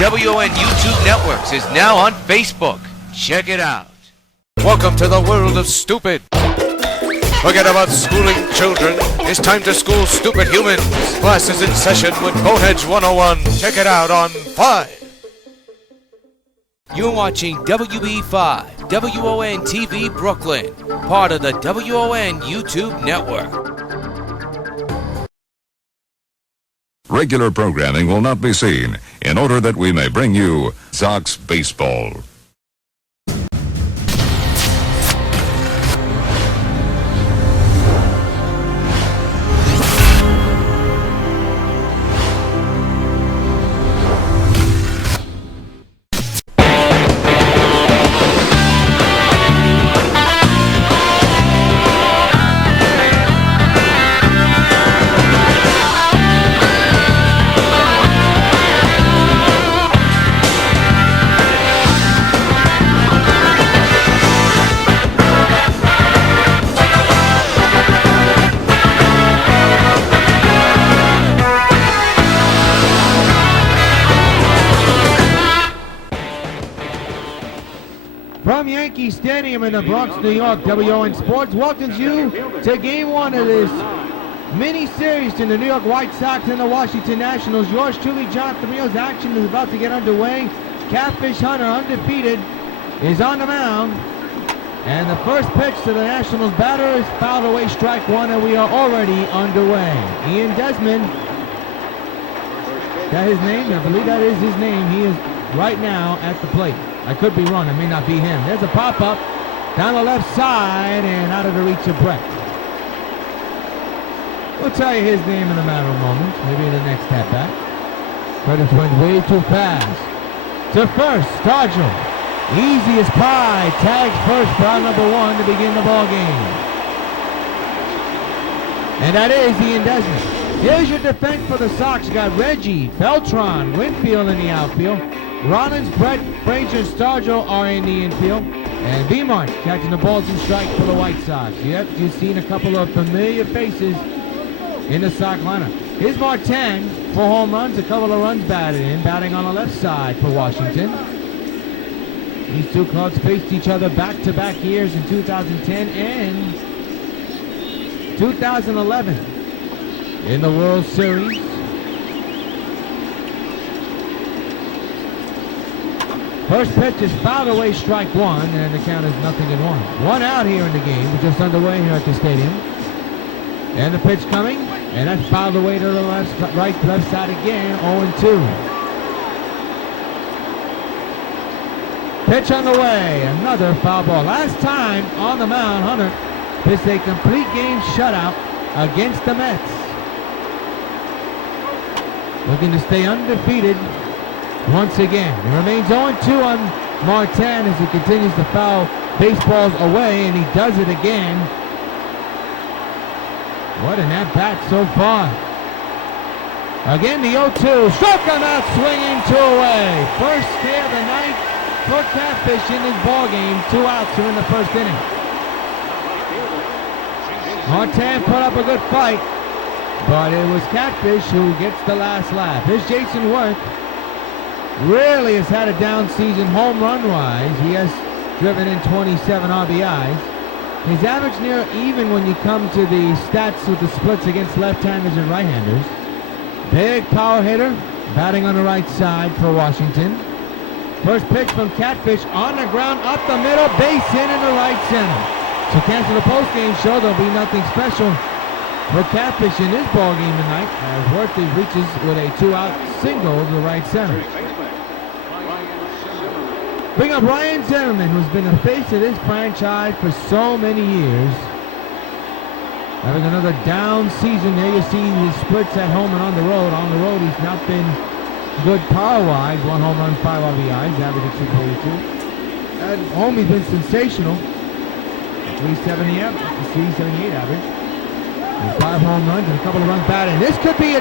WON YouTube Networks is now on Facebook. Check it out. Welcome to the world of stupid. Forget about schooling children. It's time to school stupid humans. Class is in session with Boneheads 101. Check it out on 5. You're watching WB5, WON TV Brooklyn, part of the WON YouTube Network. Regular programming will not be seen in order that we may bring you Sox Baseball. From Yankee Stadium in the Bronx, New York, WON Sports welcomes you to Game 1 of this mini-series in the New York White Sox and the Washington Nationals. Yours truly, Jonathan Rios. Action is about to get underway. Catfish Hunter, undefeated, is on the mound. And the first pitch to the Nationals batter is fouled away, strike one, and we are already underway. Ian Desmond, that his name? I believe that is his name. He is right now at the plate. I could be wrong, it may not be him. There's a pop-up down the left side and out of the reach of Brett. We'll tell you his name in a matter of moments, maybe in the next at-bat. Curtis went way too fast. To first, Stargell. Easy as pie, tags first for out number one to begin the ball game. And that is Ian Desmond. Here's your defense for the Sox. You got Reggie, Beltran, Winfield in the outfield. Rollins, Brett, Frazier, Stargell are in the infield. And Beamart catching the balls and strikes for the White Sox. Yep, you've seen a couple of familiar faces in the Sox lineup. Here's Martin, 4 home runs, a couple of runs batted in, batting on the left side for Washington. These two clubs faced each other back-to-back years in 2010 and 2011 in the World Series. First pitch is fouled away, strike one, and the count is 0-1. One out here in the game. We're just underway here at the stadium. And the pitch coming, and that's fouled away to the left side again, 0-2. Pitch on the way, another foul ball. Last time on the mound, Hunter pitched a complete game shutout against the Mets. Looking to stay undefeated once again. It remains 0-2 on Martin as he continues to foul baseballs away, and he does it again. What an at-bat so far. Again, the 0-2. Struck him out swinging, 2 away. First scare of the night for Catfish in this ball game. 2 outs here in the first inning. Martin put up a good fight, but it was Catfish who gets the last laugh. Here's Jason Worth. Really has had a down season home run-wise. He has driven in 27 RBIs. He's averaged near even when you come to the stats with the splits against left-handers and right-handers. Big power hitter, batting on the right side for Washington. First pitch from Catfish on the ground, up the middle, base hit in the right center. So cancel the post-game show. There'll be nothing special for Catfish in this ball game tonight as Worthy reaches with a 2-out single to the right center. Bring up Ryan Zimmerman, who's been the face of this franchise for so many years. Having another down season there. You see his splits at home and on the road. On the road, he's not been good power-wise. 1 home run, 5 RBIs, average of 242. At home, he's been sensational. 378 average. And 5 home runs and a couple of runs batted. This could be a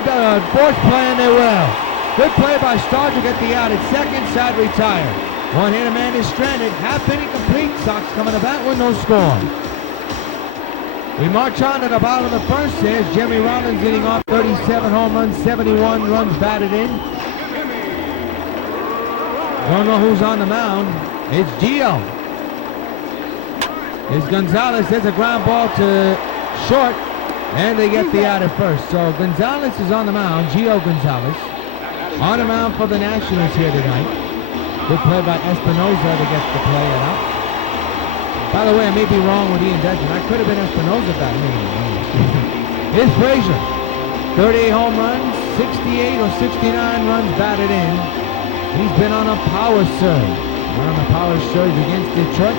fourth play, and they will. Good play by Stargell to get the out at second, side retired. One hit, a man is stranded. Half inning complete. Sox coming to bat with no score. We march on to the bottom of the first. There's Jeremy Rollins getting off 37 home runs, 71 runs batted in. Don't know who's on the mound. It's Gio. It's Gonzalez. There's a ground ball to short, and they get the out at first. So Gonzalez is on the mound. Gio Gonzalez on the mound for the Nationals here tonight. Good play by Espinoza to get the play out. By the way, I may be wrong with Ian Desmond. I could have been Espinoza back then. Here's Frazier. 38 home runs, 68 or 69 runs batted in. He's been on a power surge. On a power surge against Detroit.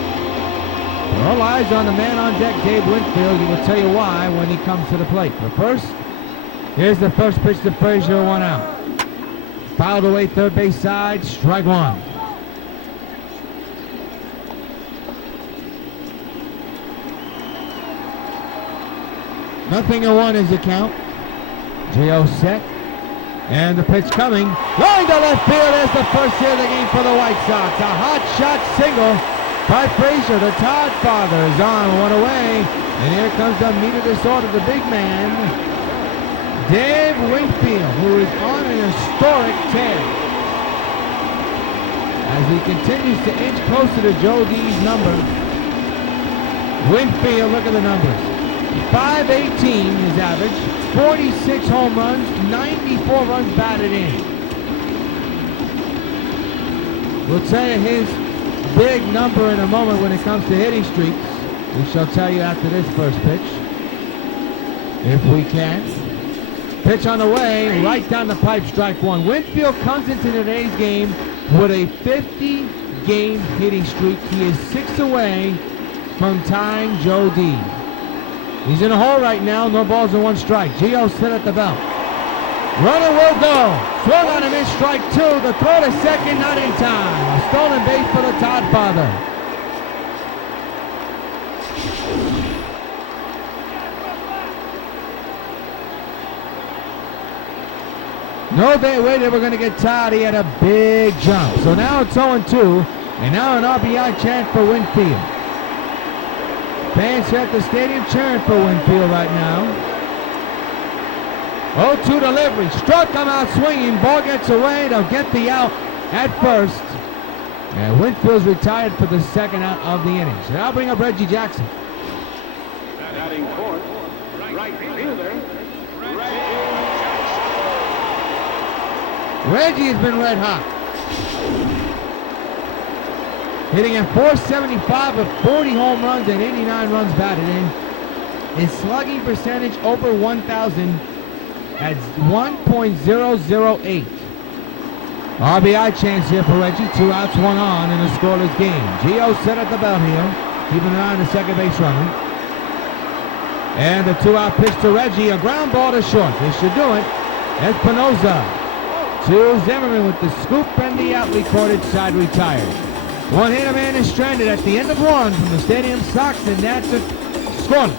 All eyes on the man on deck, Dave Winfield. He will tell you why when he comes to the plate. But first, here's the first pitch to Frazier, 1 out. Fouled away third base side, strike 1. Nothing in 1 is the count. Gio set. And the pitch coming. Going to left field as the first hit of the game for the White Sox. A hot shot single by Frazier. The Todd father is on, 1 away. And here comes the meat of this order, the big man, Dave Winfield, who is on an historic tear. As he continues to inch closer to Joe D's number. Winfield, look at the numbers. 518 his average, 46 home runs, 94 runs batted in. We'll tell you his big number in a moment when it comes to hitting streaks. We shall tell you after this first pitch, if we can. Pitch on the way, right down the pipe, strike 1. Winfield comes into today's game with a 50-game hitting streak. He is 6 away from tying Joe D. He's in a hole right now, no balls and 1 strike. Gio set at the belt. Runner will go. Swung on and missed, strike 2. The throw to second, not in time. A stolen base for the Todd father. No way they were going to get Todd. He had a big jump. So now it's 0-2, and now an RBI chant for Winfield. Fans here at the stadium cheering for Winfield right now. 0-2 delivery. Struck him out swinging. Ball gets away. They'll get the out at first. And Winfield's retired for the second out of the inning. So now bring up Reggie Jackson. Batting fourth, right fielder, Reggie has been red hot. Hitting at .475 with 40 home runs and 89 runs batted in. His slugging percentage over 1,000 at 1.008. RBI chance here for Reggie. 2 outs, 1 on in a scoreless game. Gio set at the belt here, keeping an eye on the second base runner. And the 2-out pitch to Reggie. A ground ball to short. This should do it. Espinoza to Zimmerman with the scoop and the out recorded side retired. One hitter man is stranded at the end of 1 from the stadium Sox, and that's a scoreless.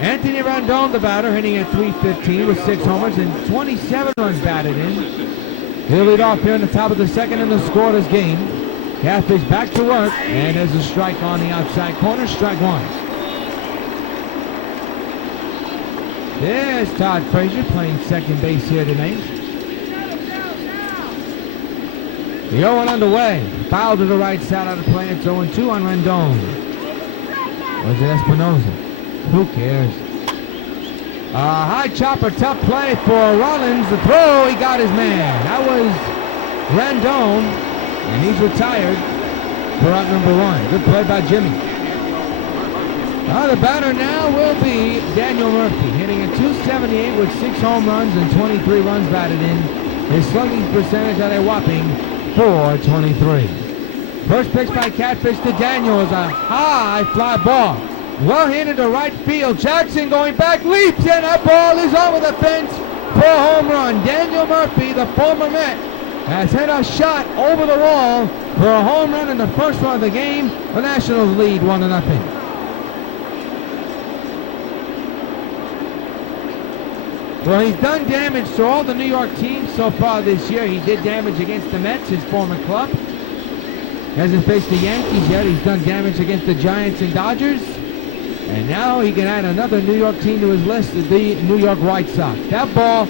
Anthony Rendon, the batter, hitting at .315 with 6 homers and 27 runs batted in. He'll lead off here in the top of the second in the scoreless game. Catfish back to work, and there's a strike on the outside corner, strike 1. There's Todd Frazier playing second base here tonight. The 0-1 underway. Foul to the right side out of play. It's 0-2 on Rendon. Or is it Espinoza? Who cares? High chopper, tough play for Rollins. The throw, he got his man. That was Rendon, and he's retired for out number 1. Good play by Jimmy. The batter now will be Daniel Murphy, hitting at .278 with 6 home runs and 23 runs batted in. His slugging percentage at a whopping .423. First pitch by Catfish to Daniel is a high fly ball. Well hit to right field. Jackson going back, leaps, and that ball is over the fence for a home run. Daniel Murphy, the former Met, has hit a shot over the wall for a home run in the first one of the game. The Nationals lead 1-0. Well, he's done damage to all the New York teams so far this year. He did damage against the Mets, his former club. Hasn't faced the Yankees yet. He's done damage against the Giants and Dodgers. And now he can add another New York team to his list, the New York White Sox. That ball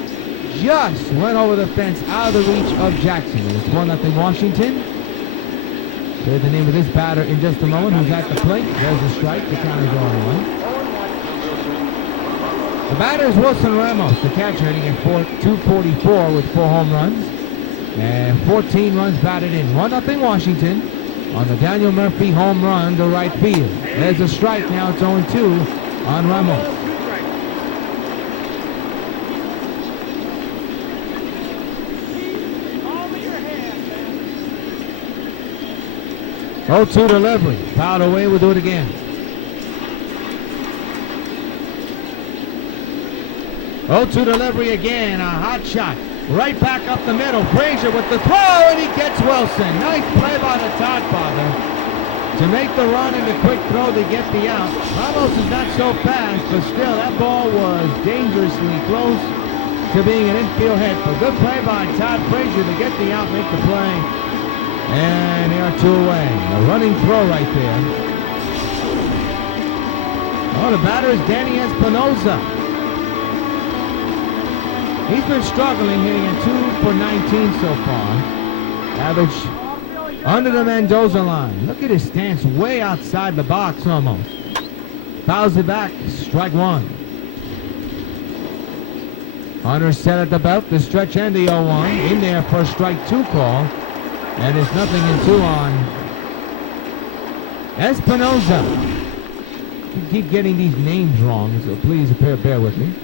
just went over the fence out of the reach of Jackson. It's 1-0 Washington. Say the name of this batter in just a moment, who's at the plate. There's a strike. The counter's going away. The batter is Wilson Ramos, the catcher, hitting at .244 with 4 home runs. And 14 runs batted in. 1-0 Washington on the Daniel Murphy home run to right field. There's a strike. Now it's 0-2 on Ramos. Oh, 2 delivery. Fouled away. We'll do it again. 0-2 delivery again. A hot shot. Right back up the middle. Frazier with the throw, and he gets Wilson. Nice play by the Todd father to make the run and the quick throw to get the out. Ramos is not so fast, but still, that ball was dangerously close to being an infield hit. But good play by Todd Frazier to get the out, make the play. And there are 2 away. A running throw right there. Oh, the batter is Danny Espinosa. He's been struggling, hitting at 2 for 19 so far. Average under the Mendoza line. Look at his stance way outside the box almost. Fouls it back. Strike 1. Hunter set at the belt. The stretch and the 0-1. In there for a strike 2 call. And it's 0-2 on Espinosa. You keep getting these names wrong, so please bear with me.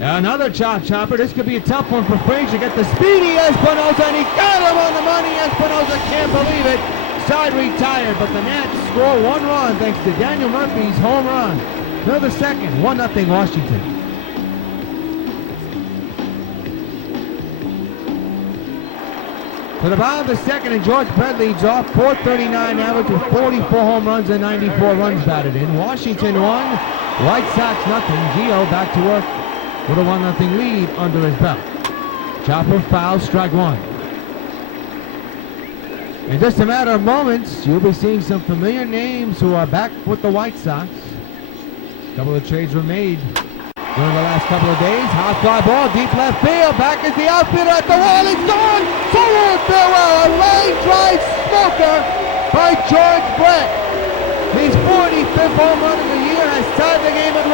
Another chopper. This could be a tough one for Frazier. Get the speedy Espinosa, and he got him on the money. Espinosa can't believe it. Side retired, but the Nats score 1 run thanks to Daniel Murphy's home run. Another second. 1-0 Washington. To the bottom of the second, and George Brett leads off. .439 average with 44 home runs and 94 runs batted in. Washington 1, White Sox 0. Gio back to work with a 1-0 lead under his belt. Chopper foul, strike 1. In just a matter of moments, you'll be seeing some familiar names who are back with the White Sox. A couple of trades were made during the last couple of days. High fly ball, deep left field. Back is the outfielder at the wall. It's gone. Forward farewell. A line drive smoker by George Brett. His 45th home run of the year has tied the game at 1.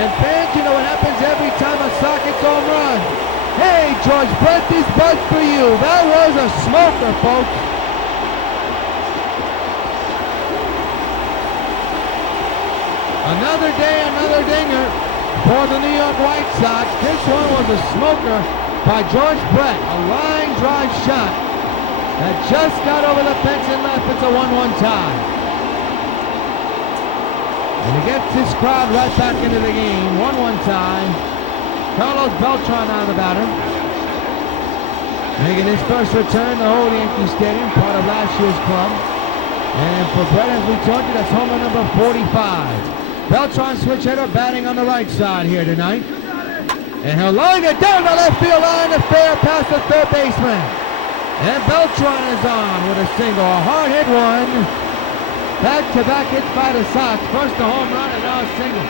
And fans, you know what happens every time a Sox hits home run. Hey, George Brett, this buzz for you. That was a smoker, folks. Another day, another dinger for the New York White Sox. This one was a smoker by George Brett. A line drive shot that just got over the fence and left. It's a 1-1 tie. And he gets this crowd right back into the game. 1-1 tie. Carlos Beltran out of the batter. Making his first return to Old Yankee Stadium, part of last year's club. And for Brett, as we told you, that's home run number 45. Beltran switch hitter batting on the right side here tonight. And he'll line it down the left field line, a fair past the third baseman. And Beltran is on with a single, a hard hit one. Back-to-back hits by the Sox. First a home run and now a single.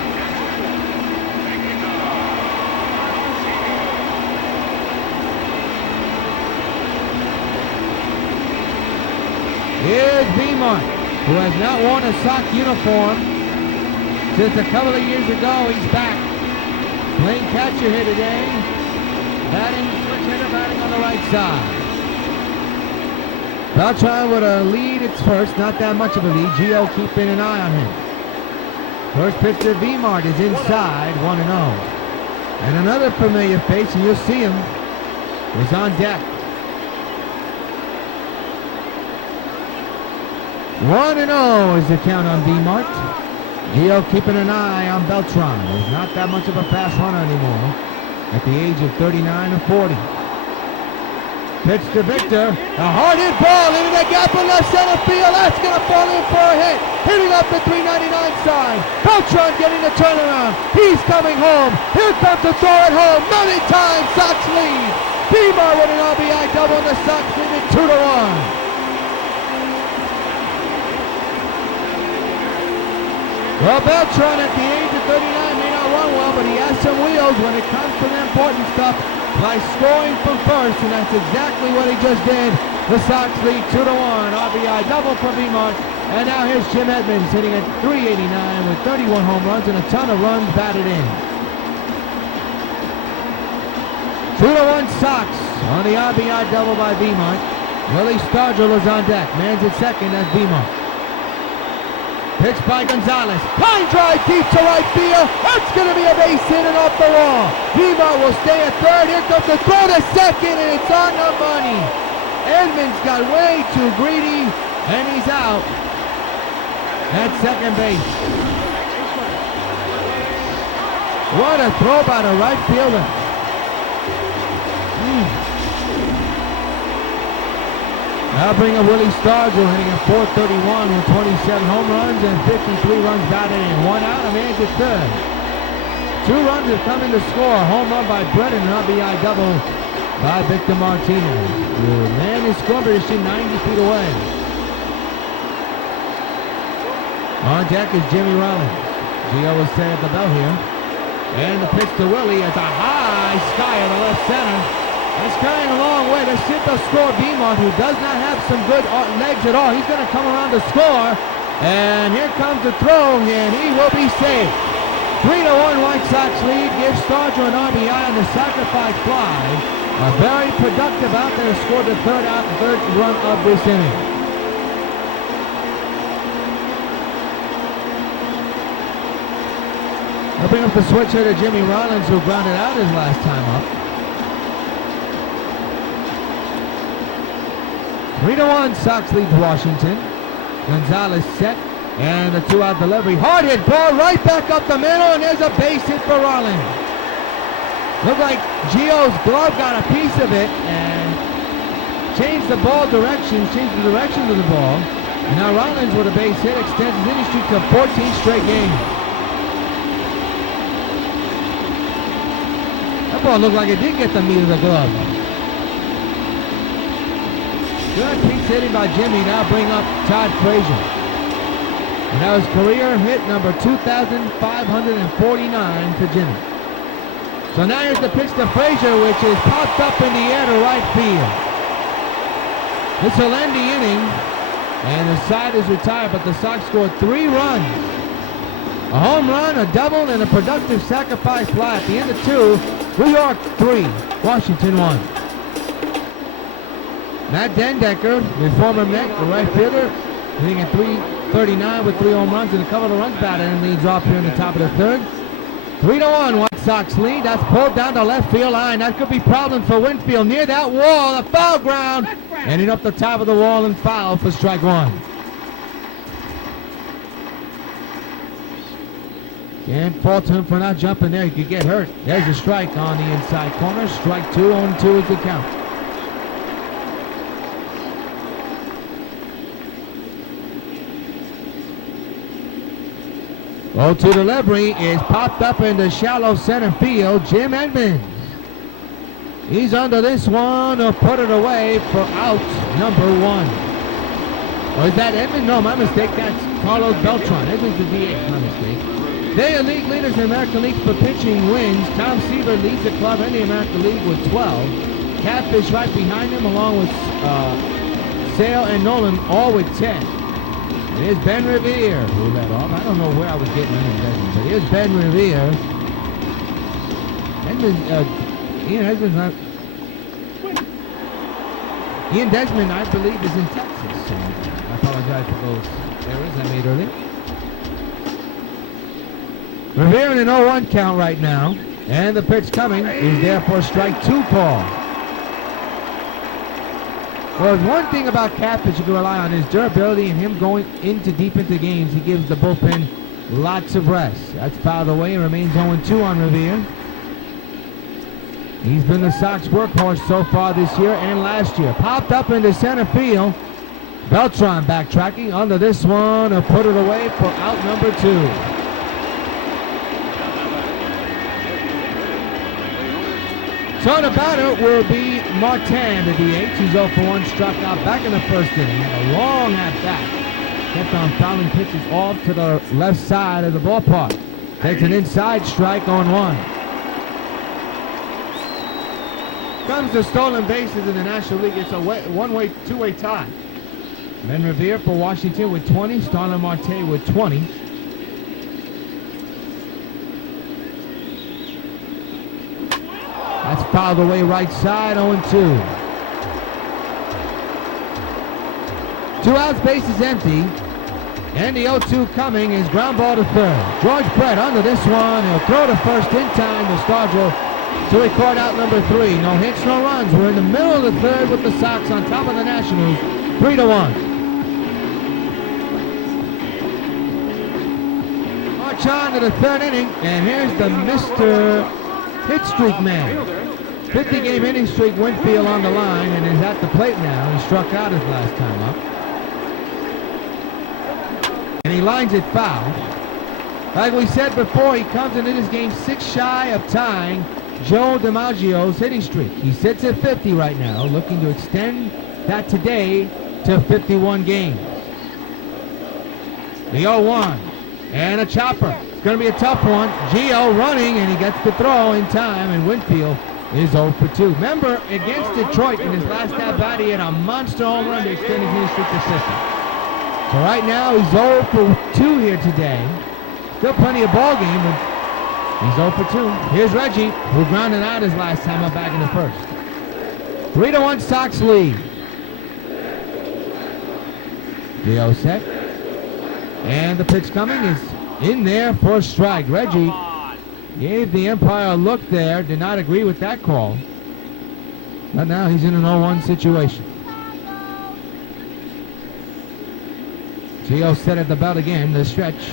Here's Beamont, who has not worn a Sox uniform since a couple of years ago. He's back. Playing catcher here today. Batting, switch hitter, batting on the right side. Beltran with a lead. It's first. Not that much of a lead. Gio keeping an eye on him. First pitch to Beamont is inside, 1-0. And another familiar face, and you'll see him, is on deck. 1-0 is the count on Beamont. Gio keeping an eye on Beltran. He's not that much of a fast runner anymore at the age of 39 or 40. Pitch to Victor. A hard hit ball into the gap in left center field. That's going to fall in for a hit. Hitting up the 399 side. Beltran getting the turnaround. He's coming home. Here comes the throw at home. Many times Sox lead. Beamont with an RBI double. The Sox leading 2-1. Well, Beltran at the age of 39 may not not run well, but he has some wheels when it comes to the important stuff by scoring from first, and that's exactly what he just did. The Sox lead 2-1. RBI double for Beaumont. And now here's Jim Edmonds hitting at .389 with 31 home runs and a ton of runs batted in. 2-1 Sox on the RBI double by Beaumont. Willie Stargell is on deck. Man's at second, that's Beaumont. Pitch by Gonzalez. Line drive deep to right field. That's going to be a base hit and off the wall. Beaumont will stay at third. Here comes the throw to second, and it's on the money. Edmonds got way too greedy, and he's out at second base. What a throw by the right fielder. Now bring up Willie Stargell hitting at .431 with 27 home runs and 53 runs batted in. One out, a man's at third. 2 runs have come in to score. Home run by Brett and an RBI double by Victor Martinez. The man is scoring position 90 feet away. On deck is Jimmy Rollins. Gio will stay at the belt here. And the pitch to Willie at the high sky of the left center. It's carrying a long way. This should score Beaumont, who does not have some good legs at all. He's going to come around to score. And here comes the throw, and he will be safe. 3-1 White Sox lead. Gives Stargell an RBI on the sacrifice fly. A very productive out there. Scored the third run of this inning. They'll bring up the switch here to Jimmy Rollins, who grounded out his last time up. 3-1, Sox leads Washington. Gonzalez set, and a 2-out delivery. Hard hit ball right back up the middle, and there's a base hit for Rollins. Looked like Gio's glove got a piece of it, and changed the direction of the ball. And now Rollins with a base hit extends his inning streak to 14 straight games. That ball looked like it did get the meat of the glove. Good piece hitting by Jimmy. Now bring up Todd Frazier. And that was career hit number 2,549 for Jimmy. So now here's the pitch to Frazier, which is popped up in the air to right field. This will end the inning, and the side is retired, but the Sox scored 3 runs. A home run, a double, and a productive sacrifice fly at the end of 2. New York 3, Washington 1. Matt Dendecker, the former Met, the right fielder, hitting at .339 with 3 home runs and a couple of runs batted, and leads off here in the top of the third. 3-1, White Sox lead. That's pulled down the left field line. That could be problem for Winfield. Near that wall, a foul ground, ending up the top of the wall and foul for strike 1. Can't fault him for not jumping there. He could get hurt. There's a strike on the inside corner. Strike 2, 0-2 is the count. 0-2 delivery is popped up into shallow center field. Jim Edmonds. He's under this one or put it away for out number 1. Or is that Edmonds? No, my mistake. That's Carlos Beltran. Edmonds the DH. My mistake. They are league leaders in the American League for pitching wins. Tom Seaver leads the club in the American League with 12. Catfish right behind him, along with Sale and Nolan, all with 10. And here's Ben Revere, who led off. I don't know where I was getting in Desmond, but here's Ben Revere. Ian Desmond, I believe, is in Texas. So I apologize for those errors I made earlier. Revere in an 0-1 count right now. And the pitch coming is there for strike 2 call. Well, one thing about Catfish you can rely on is durability and him going deep into games. He gives the bullpen lots of rest. That's fouled away and remains 0-2 on Revere. He's been the Sox workhorse so far this year and last year. Popped up into center field. Beltran backtracking under this one or put it away for out number 2. So the batter will be Martin, the DH. He's 0-1, struck out back in the first inning. Had a long at-bat. Kept on fouling pitches off to the left side of the ballpark. Takes an inside strike on 1. Comes to stolen bases in the National League. It's a one-way, two-way tie. Ben Revere for Washington with 20. Starlin Marte with 20. That's fouled away right side, 0-2. 2 outs, bases empty. And the 0-2 coming is ground ball to third. George Brett under this one. He'll throw to first in time. The Stars will to record out number 3. No hits, no runs. We're in the middle of the third with the Sox on top of the Nationals, 3-1. March on to the third inning, and here's the Mr. Hit Streak man. 50-game inning streak, Winfield on the line, and is at the plate now. He struck out his last time up. And he lines it foul. Like we said before, he comes into this game 6 shy of tying Joe DiMaggio's hitting streak. He sits at 50 right now, looking to extend that today to 51 games. The 0-1 and a chopper. It's going to be a tough one. Gio running, and he gets the throw in time, and Winfield is 0 for 2. Remember, against Detroit in his last at-bat, he had a monster home run to extend his hitting streak to 50. So right now, he's 0 for 2 here today. Still plenty of ball game, but he's 0 for 2. Here's Reggie, who grounded out his last time up back in the first. 3-1 Sox lead. The 0 set. And the pitch coming is in there for a strike. Reggie gave the umpire a look there, did not agree with that call. But now he's in an 0-1 situation. Gio set at the belt again, the stretch.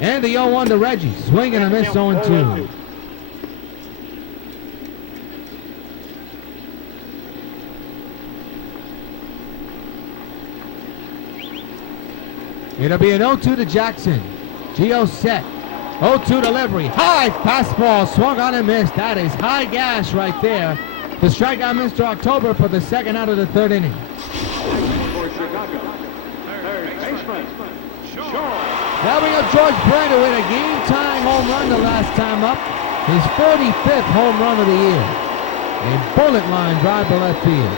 And the 0-1 to Reggie. Swing and a miss, 0-2. It'll be an 0-2 to Jackson. Gio set. 0-2 delivery. High fastball. Swung on and missed. That is high gas right there. The strikeout Mr. October for the second out of the third inning. Now we have George Brett who hit a game-time home run the last time up. His 45th home run of the year. A bullet line drive to left field.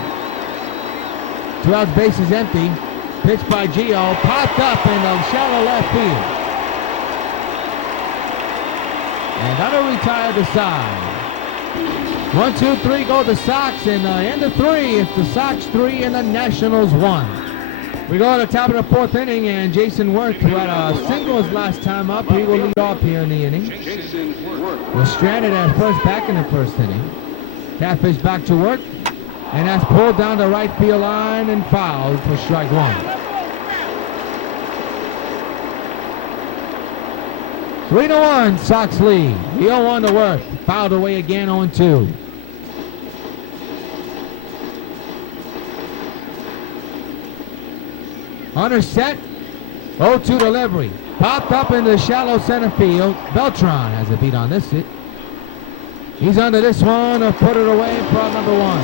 2 outs, bases empty. Pitch by Gio. Popped up in the shallow left field. And that'll retire the side. 1, 2, 3 go the Sox, and end of 3. It's the Sox 3 and the Nationals 1. We go to the top of the 4th inning, and Jason Worth, who had a single his last time up, he will lead off here in the inning. Was stranded at first back in the first inning. Catfish back to work, and that's pulled down the right field line and fouled for strike 1. 3-1, Sox lead. The 0-1 to Worth, fouled away again, 0-2. Hunter set, 0-2 delivery. Popped up into the shallow center field. Beltran has a beat on this hit. He's under this one, or put it away for out number 1.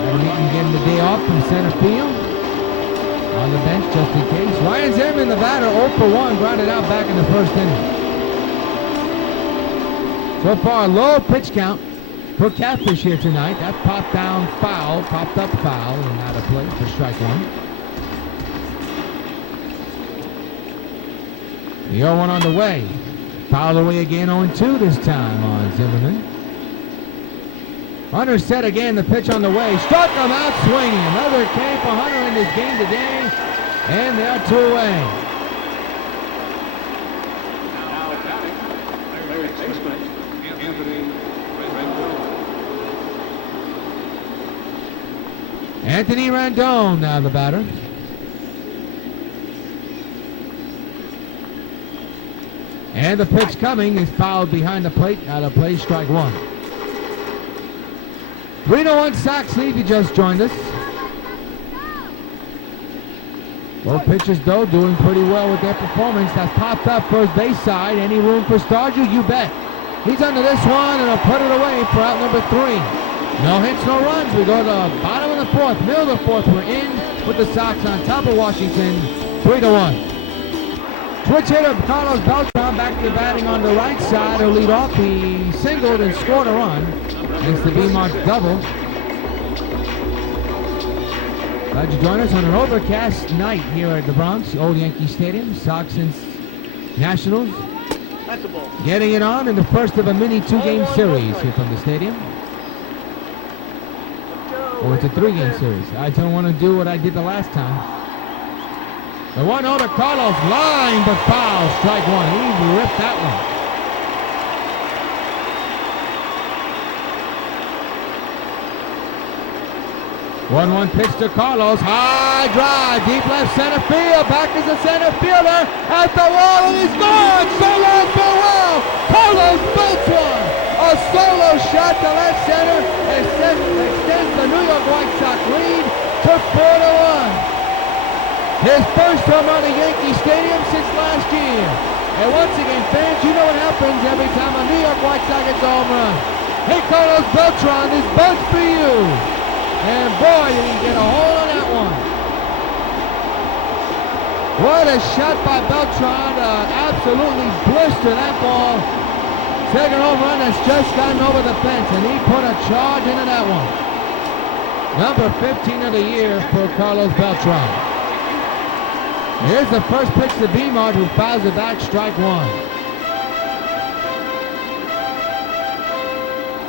Adam Eaton getting the day off from center field. On the bench just in case. Ryan Zimmerman, the batter, 0 for 1, grounded out back in the first inning. So far, low pitch count for Catfish here tonight. That popped down foul, popped up foul, and out of play for strike 1. The 0-1 on the way. Fouled away again, 0-2 this time on Zimmerman. Hunter set again, the pitch on the way. Struck him out swinging. Another K for Hunter in this game today. And they're 2 away. Anthony Rendon now the batter. And the pitch coming is fouled behind the plate. Out of play, strike 1. 3-1 Sox lead. You just joined us. Both pitchers, though, doing pretty well with their performance. That's popped up first base side. Any room for Stardew? You bet. He's under this one, and he'll put it away for out number 3. No hits, no runs. We go to the bottom of the 4th, middle of the 4th. We're in with the Sox on top of Washington, 3-1. Switch hitter Carlos Beltran back to batting on the right side. He'll lead off. He singled and scored a run. Makes the B-Mark double. Glad you join us on an overcast night here at the Bronx, Old Yankee Stadium. Sox and Nationals getting it on in the first of a mini two-game series here from the stadium. Or it's a three-game series. I don't want to do what I did the last time. The 1-0 to Carlos, line but foul, strike one. He ripped that one. 1-1 pitch to Carlos, high drive, deep left center field, back is the center fielder, at the wall, and he's gone, solo farewell, Carlos Beltran, a solo shot to left center, extends the New York White Sox lead to 4-1. His first home run at Yankee Stadium since last year. And once again, fans, you know what happens every time a New York White Sox gets a home run. Hey, Carlos Beltran, this bunch for you. And boy, did he get a hole on that one. What a shot by Beltran to absolutely blister that ball. Second home run that's just gotten over the fence, and he put a charge into that one. Number 15 of the year for Carlos Beltran. Here's the first pitch to B-Mart, who fouls it back, strike one.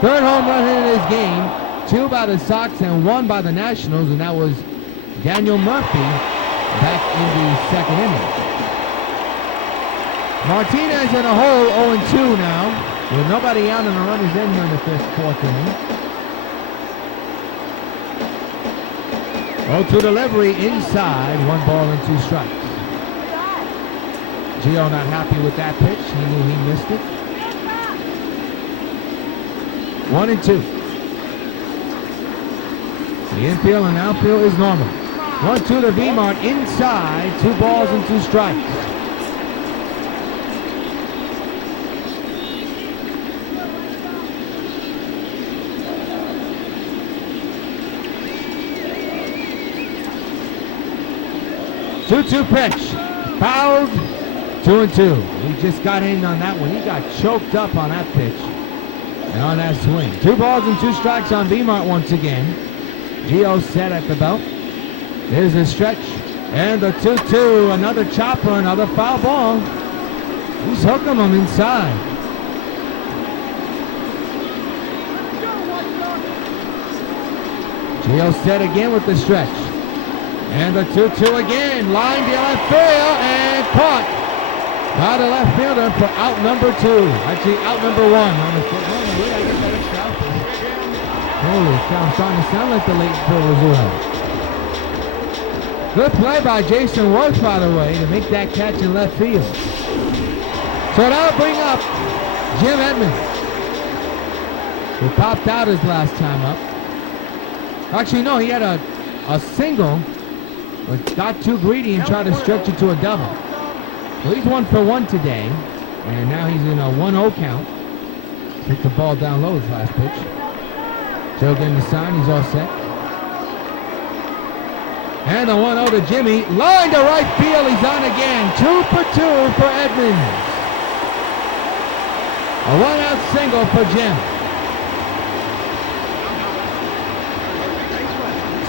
Third home run in this game, 2 by the Sox and 1 by the Nationals, and that was Daniel Murphy back in the second inning. Martinez in a hole, 0-2 now, with nobody out and the runners in here in the fourth inning. 0-2 delivery inside, 1 ball and 2 strikes. Gio not happy with that pitch. He knew he missed it. 1-2. The infield and outfield is normal. 1-2 to B-Mart inside, 2 balls and 2 strikes. Two-two pitch, fouled, 2-2. He just got in on that one. He got choked up on that pitch and on that swing. 2 balls and 2 strikes on B-Mart once again. Gio set at the belt. There's a stretch and the 2-2. Another chopper, another foul ball. He's hooking him inside. Gio set again with the stretch. And the 2-2 again, line to left field and caught by the left fielder for out number 2. Actually, out number 1. Holy cow, I'm starting to sound like the late Phil Rizzuto. Good play by Jason Worth, by the way, to make that catch in left field. So that'll bring up Jim Edmonds, who popped out his last time up. Actually, no, he had a single, but got too greedy and tried to stretch it to a double. So he's 1 for 1 today, and now he's in a 1-0 count. Picked the ball down low his last pitch. Joe getting the sign, he's all set. And the 1-0 to Jimmy, line to right field, he's on again. 2 for 2 for Edmonds. A 1-out single for Jim.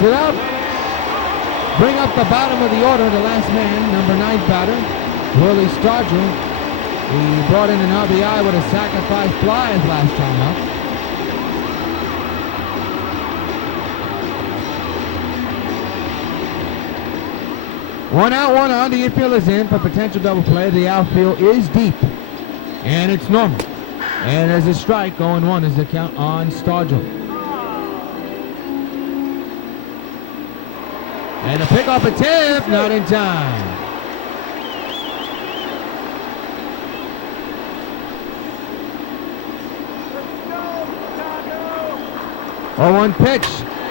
So now, bring up the bottom of the order, the last man, number 9 batter, Willie Stargell. He brought in an RBI with a sacrifice fly his last time up. One out, 1 on. The infield is in for potential double play. The outfield is deep, and it's normal. And there's a strike. 0-1 is the count on Stargell. And a pick-off attempt, not in time. Oh, 1 pitch.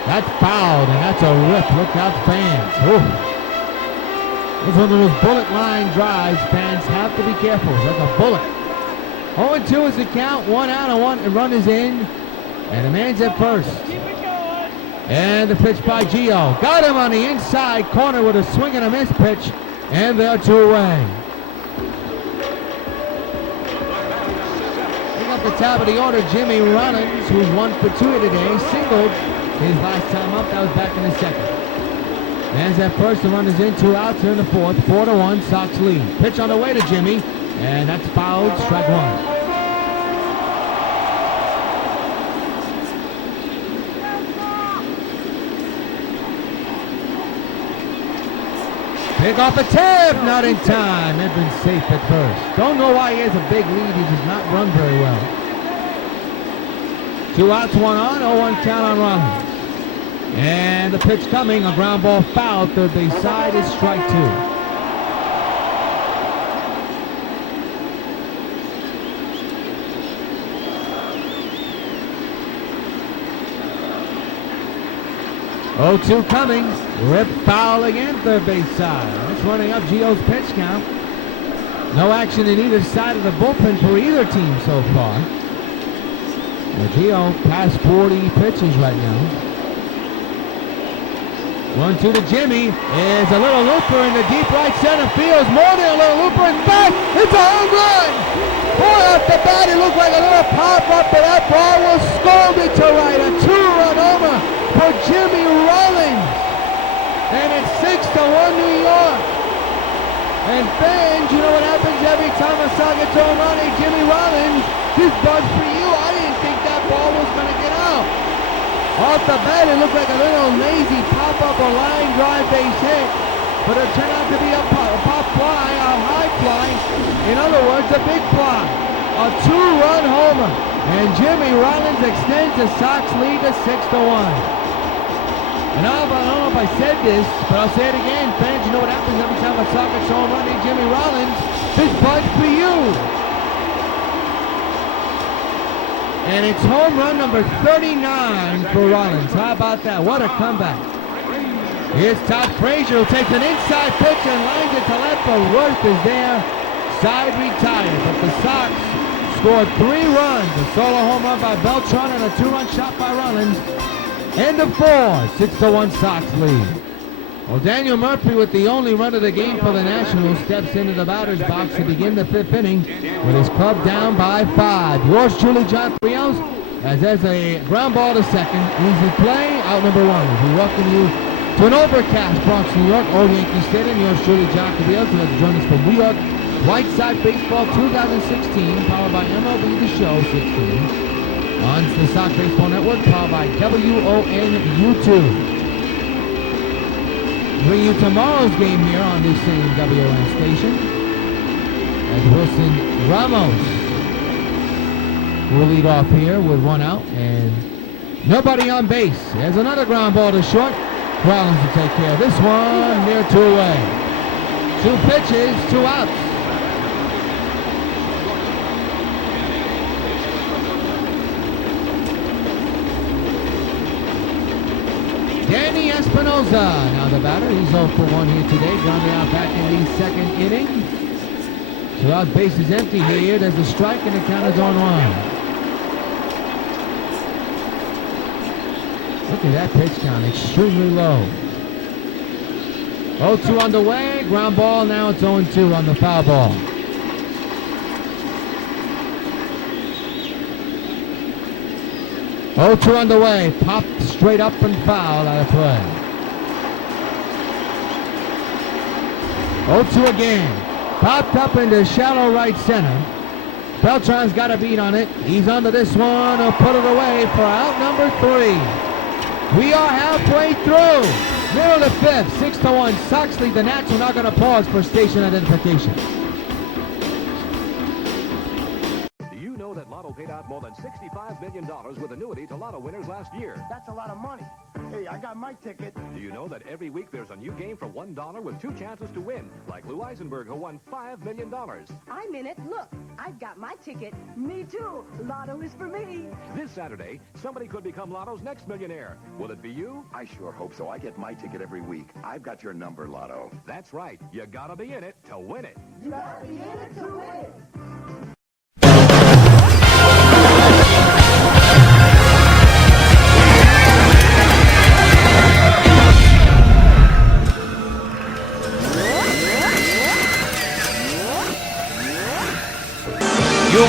That's fouled, and that's a rip. Look out, fans. Ooh. It's one of those bullet line drives. Fans have to be careful. It's like a bullet. 0-2 is the count. 1 out and 1 run is in. And the man's at first. And the pitch by Gio. Got him on the inside corner with a swing and a miss pitch. And they're 2 away. Pick up the top of the order, Jimmy Rollins, who's 1 for 2 today, singled his last time up. That was back in the second. As that first, the run is in, 2 outs here in the fourth. 4-1, Sox lead. Pitch on the way to Jimmy, and that's fouled, strike 1. Pick off a tap, not in time. Edmonds safe at first. Don't know why he has a big lead. He does not run very well. 2 outs, 1 on, 0-1 count on Rollins. And the pitch coming, a ground ball foul. Third base side is strike 2. Oh-2 coming. Rip foul again, third base side. That's running up Gio's pitch count. No action in either side of the bullpen for either team so far. Gio past 40 pitches right now. 1-2 to Jimmy. Is a little looper in the deep right center field. More than a little looper. In fact, it's a home run. Boy, off the bat, it looked like a little pop-up, but that ball was scolded to right. A 2-run homer for Jimmy Rollins. And it's 6-1 New York. And fans, you know what happens every time a Sox gets home run? Hey, Jimmy Rollins, this buzz for you. I didn't think that ball was going to get out. Off the bat, it looked like a little lazy pop-up or line drive base hit. But it turned out to be a pop fly, a high fly. In other words, a big fly. A 2-run homer. And Jimmy Rollins extends the Sox lead to 6-1. And I don't know if I said this, but I'll say it again. Fans, you know what happens every time a Sox gets home run? Hey, Jimmy Rollins, this buzz for you. And it's home run number 39 for Rollins. How about that? What a comeback. Here's Todd Frazier, who takes an inside pitch and lines it to left, but Worth is there. Side retired, but the Sox scored 3 runs. A solo home run by Beltran and a 2-run shot by Rollins. End of 4, 6-1 Sox lead. Well, Daniel Murphy, with the only run of the game for the Nationals, steps into the batter's box to begin the 5th inning with his club down by 5. Yours truly, John Rios, as there's a ground ball to second. Easy play, out number 1. As we welcome you to an overcast Bronx, New York, Old Yankee Stadium. Yours truly, John Rios, who has joined us from York White Sox Baseball 2016, powered by MLB The Show 16. On the Sox Baseball Network, powered by WON YouTube. Bring you tomorrow's game here on this same WON station, as Wilson Ramos will lead off here with 1 out and nobody on base. There's another ground ball to short. Rollins will take care of this one, near 2 away. 2 pitches, 2 outs. Danny Espinosa, now the batter. He's 0 for 1 here today. Grounded out back in the 2nd inning. So out base is empty here. There's a strike and the count is on 1. Look at that pitch count, extremely low. 0-2 on the way. Ground ball, now it's 0-2 on the foul ball. Oh, 2 on the way. Popped straight up and foul out of play. 0-2 again. Popped up into shallow right center. Beltran's got a beat on it. He's onto this one. He'll put it away for out number 3. We are halfway through. Middle of the 5th. 6-1. Sox lead the Nats. We're not going to pause for station identification. Paid out more than $65 million with annuity to lotto winners last year. That's a lot of money. Hey, I got my ticket. Do you know that every week there's a new game for $1 with 2 chances to win? Like Lou Eisenberg, who won $5 million. I'm in it. Look, I've got my ticket. Me too. Lotto is for me. This Saturday, somebody could become Lotto's next millionaire. Will it be you? I sure hope so. I get my ticket every week. I've got your number, Lotto. That's right. You gotta be in it to win it. You gotta be in it to win it.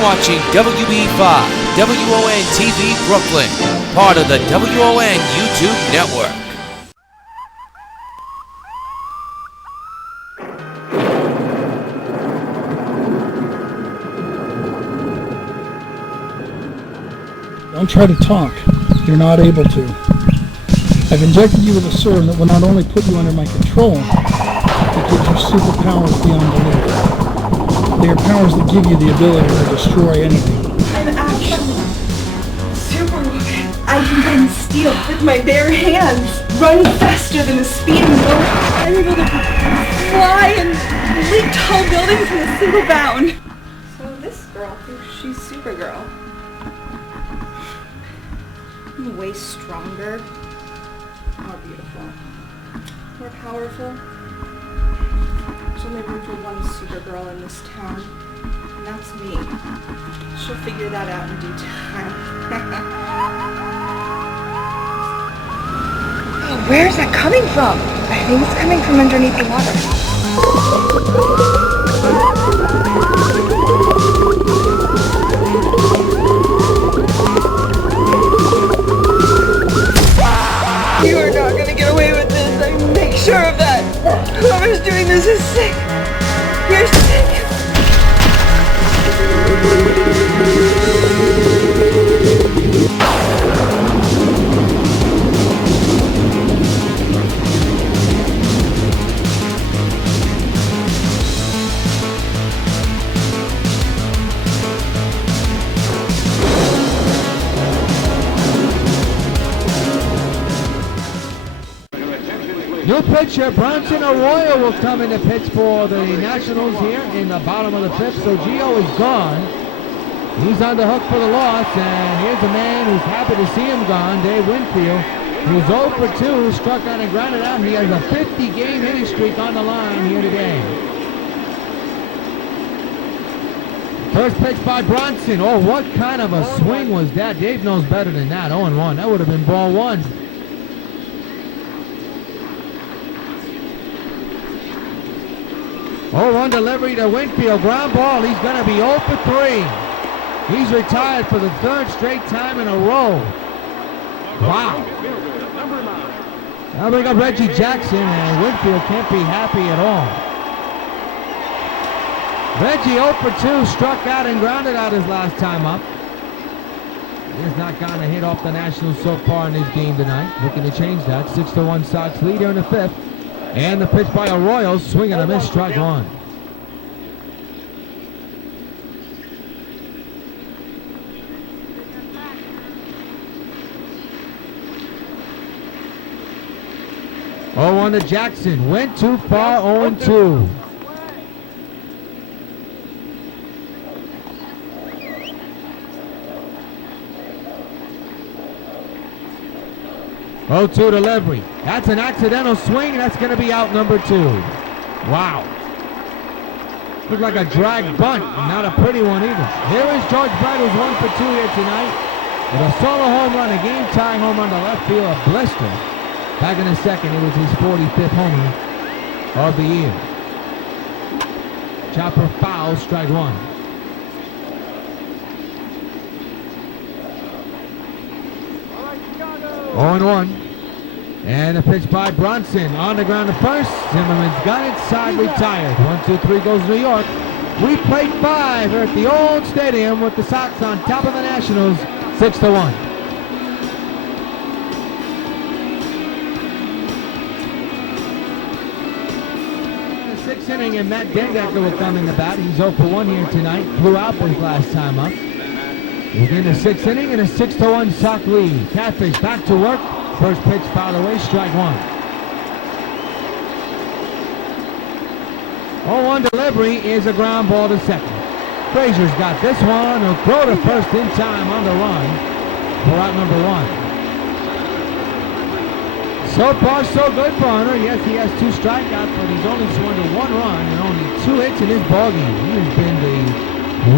watching WB5, WON TV Brooklyn, part of the WON YouTube network. Don't try to talk. You're not able to. I've injected you with a serum that will not only put you under my control, but gives you superpowers beyond belief. They are powers that give you the ability to destroy anything. I'm actually Superwoman. I can bend steel with my bare hands, run faster than a speeding boat. I'm able to fly and leap tall buildings in a single bound. So this girl thinks she's Supergirl. I'm way stronger, more beautiful, more powerful. There's only room for one Supergirl in this town, and that's me. She'll figure that out in due time. Oh, where's that coming from? I think it's coming from underneath the water. You are not going to get away with this. I make sure of that. Whoever's doing this is sick. You're sick. New pitcher, Bronson Arroyo will come in to pitch for the Nationals here in the bottom of the fifth. So Gio is gone. He's on the hook for the loss, and here's a man who's happy to see him gone, Dave Winfield, who's 0 for 2, struck out and grounded out. He has a 50-game hitting streak on the line here today. First pitch by Bronson. Oh, what kind of a swing was that? Dave knows better than that. 0-1. That would have been ball one. 0-1 delivery to Winfield. Ground ball. He's going to be 0 for 3. He's retired for the third straight time in a row. Wow. Now we got Reggie Jackson, and Winfield can't be happy at all. Reggie 0 for 2, struck out and grounded out his last time up. He has not gotten a hit off the Nationals so far in this game tonight. Looking to change that. 6-1 Sox lead here in the fifth. And the pitch by Arroyo, swing and a miss, strike one. Oh, 0-1 to Jackson, went too far, 0-2. Oh, 2 delivery. That's an accidental swing, and that's going to be out number 2. Wow. Looked like a drag bunt, not a pretty one either. Here is George Brett, who's 1 for 2 here tonight. With a solo home run, a game-tying home run to left field, a blister. Back in the second, it was his 45th homer of the year. Chopper foul, strike one. All 0-1. And a pitch by Bronson on the ground to first. Zimmerman's got it, side retired. 1-2-3 goes New York. We played 5 here at the Old Stadium with the Sox on top of the Nationals, 6-1. The sixth inning, and Matt Dendecker will come in the bat. He's 0 for 1 here tonight. Flew out his last time up. We'll get the sixth inning and a 6-1 Sox lead. Catfish back to work. First pitch fouled away, strike one. 0-1 delivery is a ground ball to second. Frazier's got this one. He'll throw to first in time on the run for out number 1. So far, so good for Hunter. Yes, he has 2 strikeouts, but he's only surrendered 1 run and only 2 hits in his ballgame. He has been the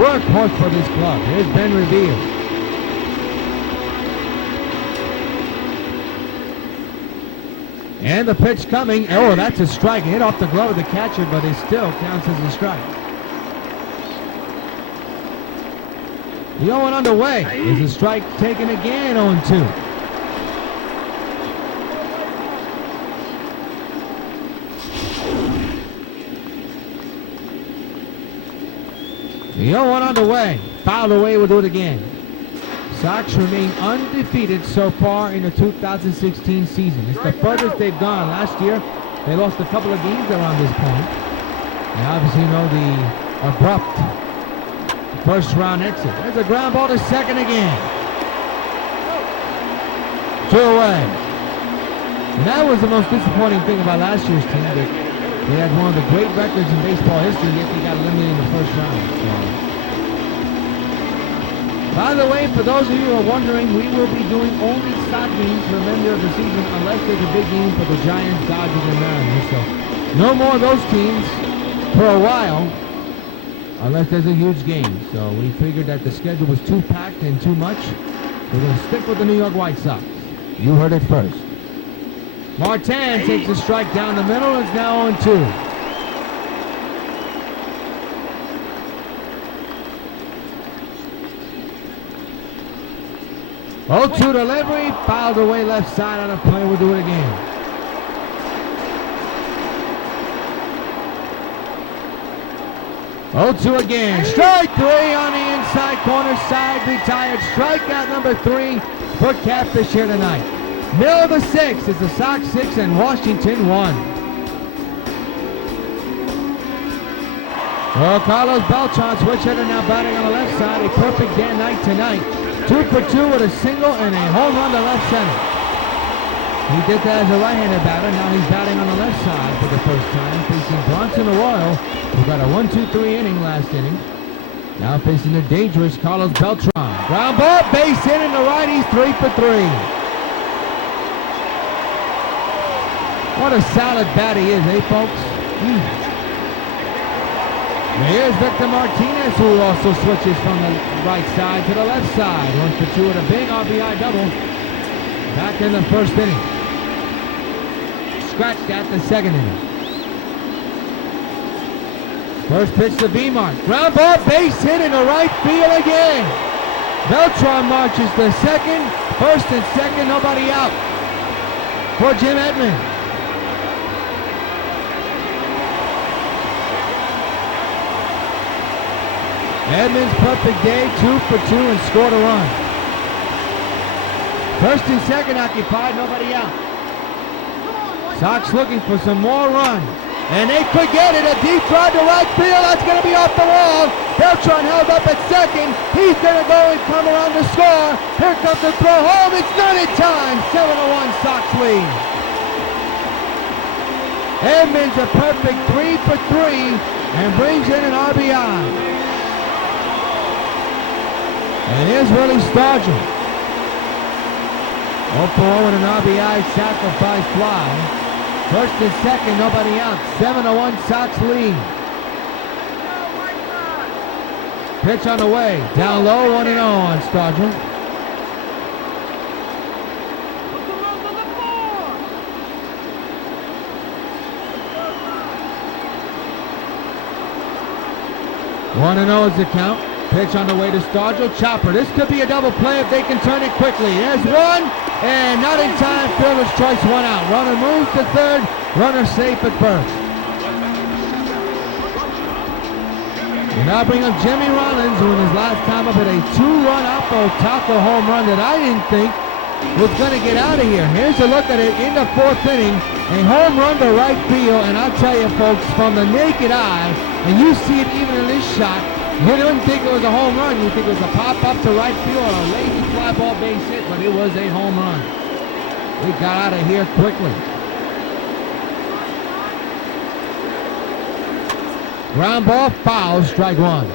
workhorse for this club. Here's Ben Reveal. And the pitch coming. Oh, that's a strike. Hit off the glove of the catcher, but it still counts as a strike. The 0-1 underway. There's a strike taken again, 0-2. The 0-1 underway. Fouled away, we'll do it again. Sox remain undefeated so far in the 2016 season. It's the furthest they've gone. Last year, they lost a couple of games around this point. And obviously, you know, the abrupt first round exit. There's a ground ball to second again. 2 away. And that was the most disappointing thing about last year's team, that they had one of the great records in baseball history, yet they got eliminated in the first round. So. By the way, for those of you who are wondering, we will be doing only Sox games for the remainder of the season unless there's a big game for the Giants, Dodgers, and Mariners. So no more of those teams for a while unless there's a huge game. So we figured that the schedule was too packed and too much. We're going to stick with the New York White Sox. You heard it first. Martin takes a strike down the middle. It's now 0-2. Oh, 2 delivery, fouled away left side on a play. We'll do it again. Oh, 2 again. Strike 3 on the inside corner side. Retired. Strikeout number 3 for Catfish here tonight. Middle of the 6th is the Sox 6 and Washington 1. Well, Carlos Beltran, switch hitter, now batting on the left side. A perfect day night tonight. 2 for 2 with a single and a home run to left center. He did that as a right-handed batter. Now he's batting on the left side for the first time, facing Bronx and the Royal, who got a 1-2-3 inning last inning. Now facing the dangerous Carlos Beltran. Ground ball, base hit in the right. He's 3 for 3. What a solid bat he is, eh, folks? Here's Victor Martinez, who also switches from the right side to the left side. 1 for 2 with a big RBI double. Back in the first inning. Scratched at the second inning. First pitch to B-Mark. Ground ball, base hit in the right field again. Beltran marches to second. First and second, nobody out for Jim Edmonds. Edmonds' perfect day, 2 for 2 and scored a run. First and second occupied, nobody out. Sox looking for some more runs. And they could get it. A deep drive to right field. That's going to be off the wall. Beltran held up at second. He's going to go and come around to score. Here comes the throw home. It's not in time. 7-1 Sox lead. Edmonds a perfect 3 for 3 and brings in an RBI. And here's Willie Stargell. 0-4 with an RBI sacrifice fly. First and second, nobody out. 7-1 Sox lead. Pitch on the way. Down low, 1-0 on Stargell. One and 0 is the count. Pitch on the way to Stargell. Chopper. This could be a double play if they can turn it quickly. There's one, and not in time. Fielder's choice, 1 out. Runner moves to third. Runner safe at first. We now bring up Jimmy Rollins, who in his last time up hit a 2-run Taco home run that I didn't think was going to get out of here. Here's a look at it in the 4th inning. A home run to right field, and I'll tell you, folks, from the naked eye, and you see it even in this shot, you didn't think it was a home run. You think it was a pop up to right field or a lazy fly ball base hit, but it was a home run. We got out of here quickly. Ground ball, foul, strike 1.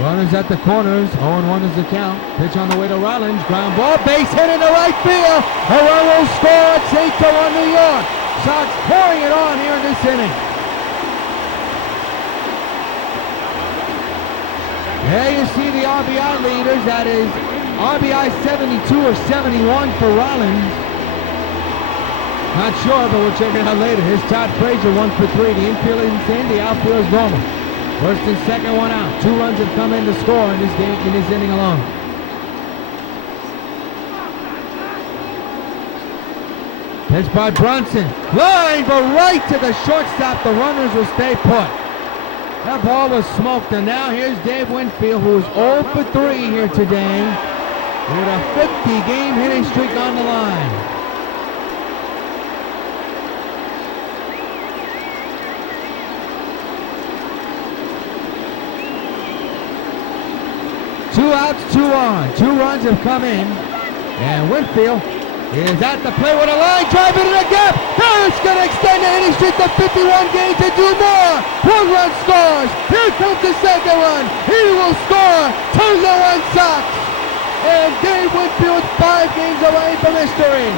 Runners at the corners, 0-1 is the count. Pitch on the way to Rollins, ground ball, base hit in the right field. A run will score, it's 8-1 New York. Sox pouring it on here in this inning. There you see the RBI leaders, that is RBI 72 or 71 for Rollins. Not sure, but we'll check it out later. Here's Todd Frazier, 1 for 3. The infield is in, the outfield is normal. First and second, one out. 2 runs have come in to score in this game, in this inning alone. Pitch by Brunson. Line, but right to the shortstop. The runners will stay put. That ball was smoked, and now here's Dave Winfield, who is 0 for 3 here today, with a 50-game hitting streak on the line. Two outs, 2 on. 2 runs have come in, and Winfield is at the plate with a line drive into the gap. Harris going to extend the hitting streak to 51 games to do more. 1 run scores. Here comes the second run. He will score. 2-1 Sox. And Dave Winfield 5 games away from history.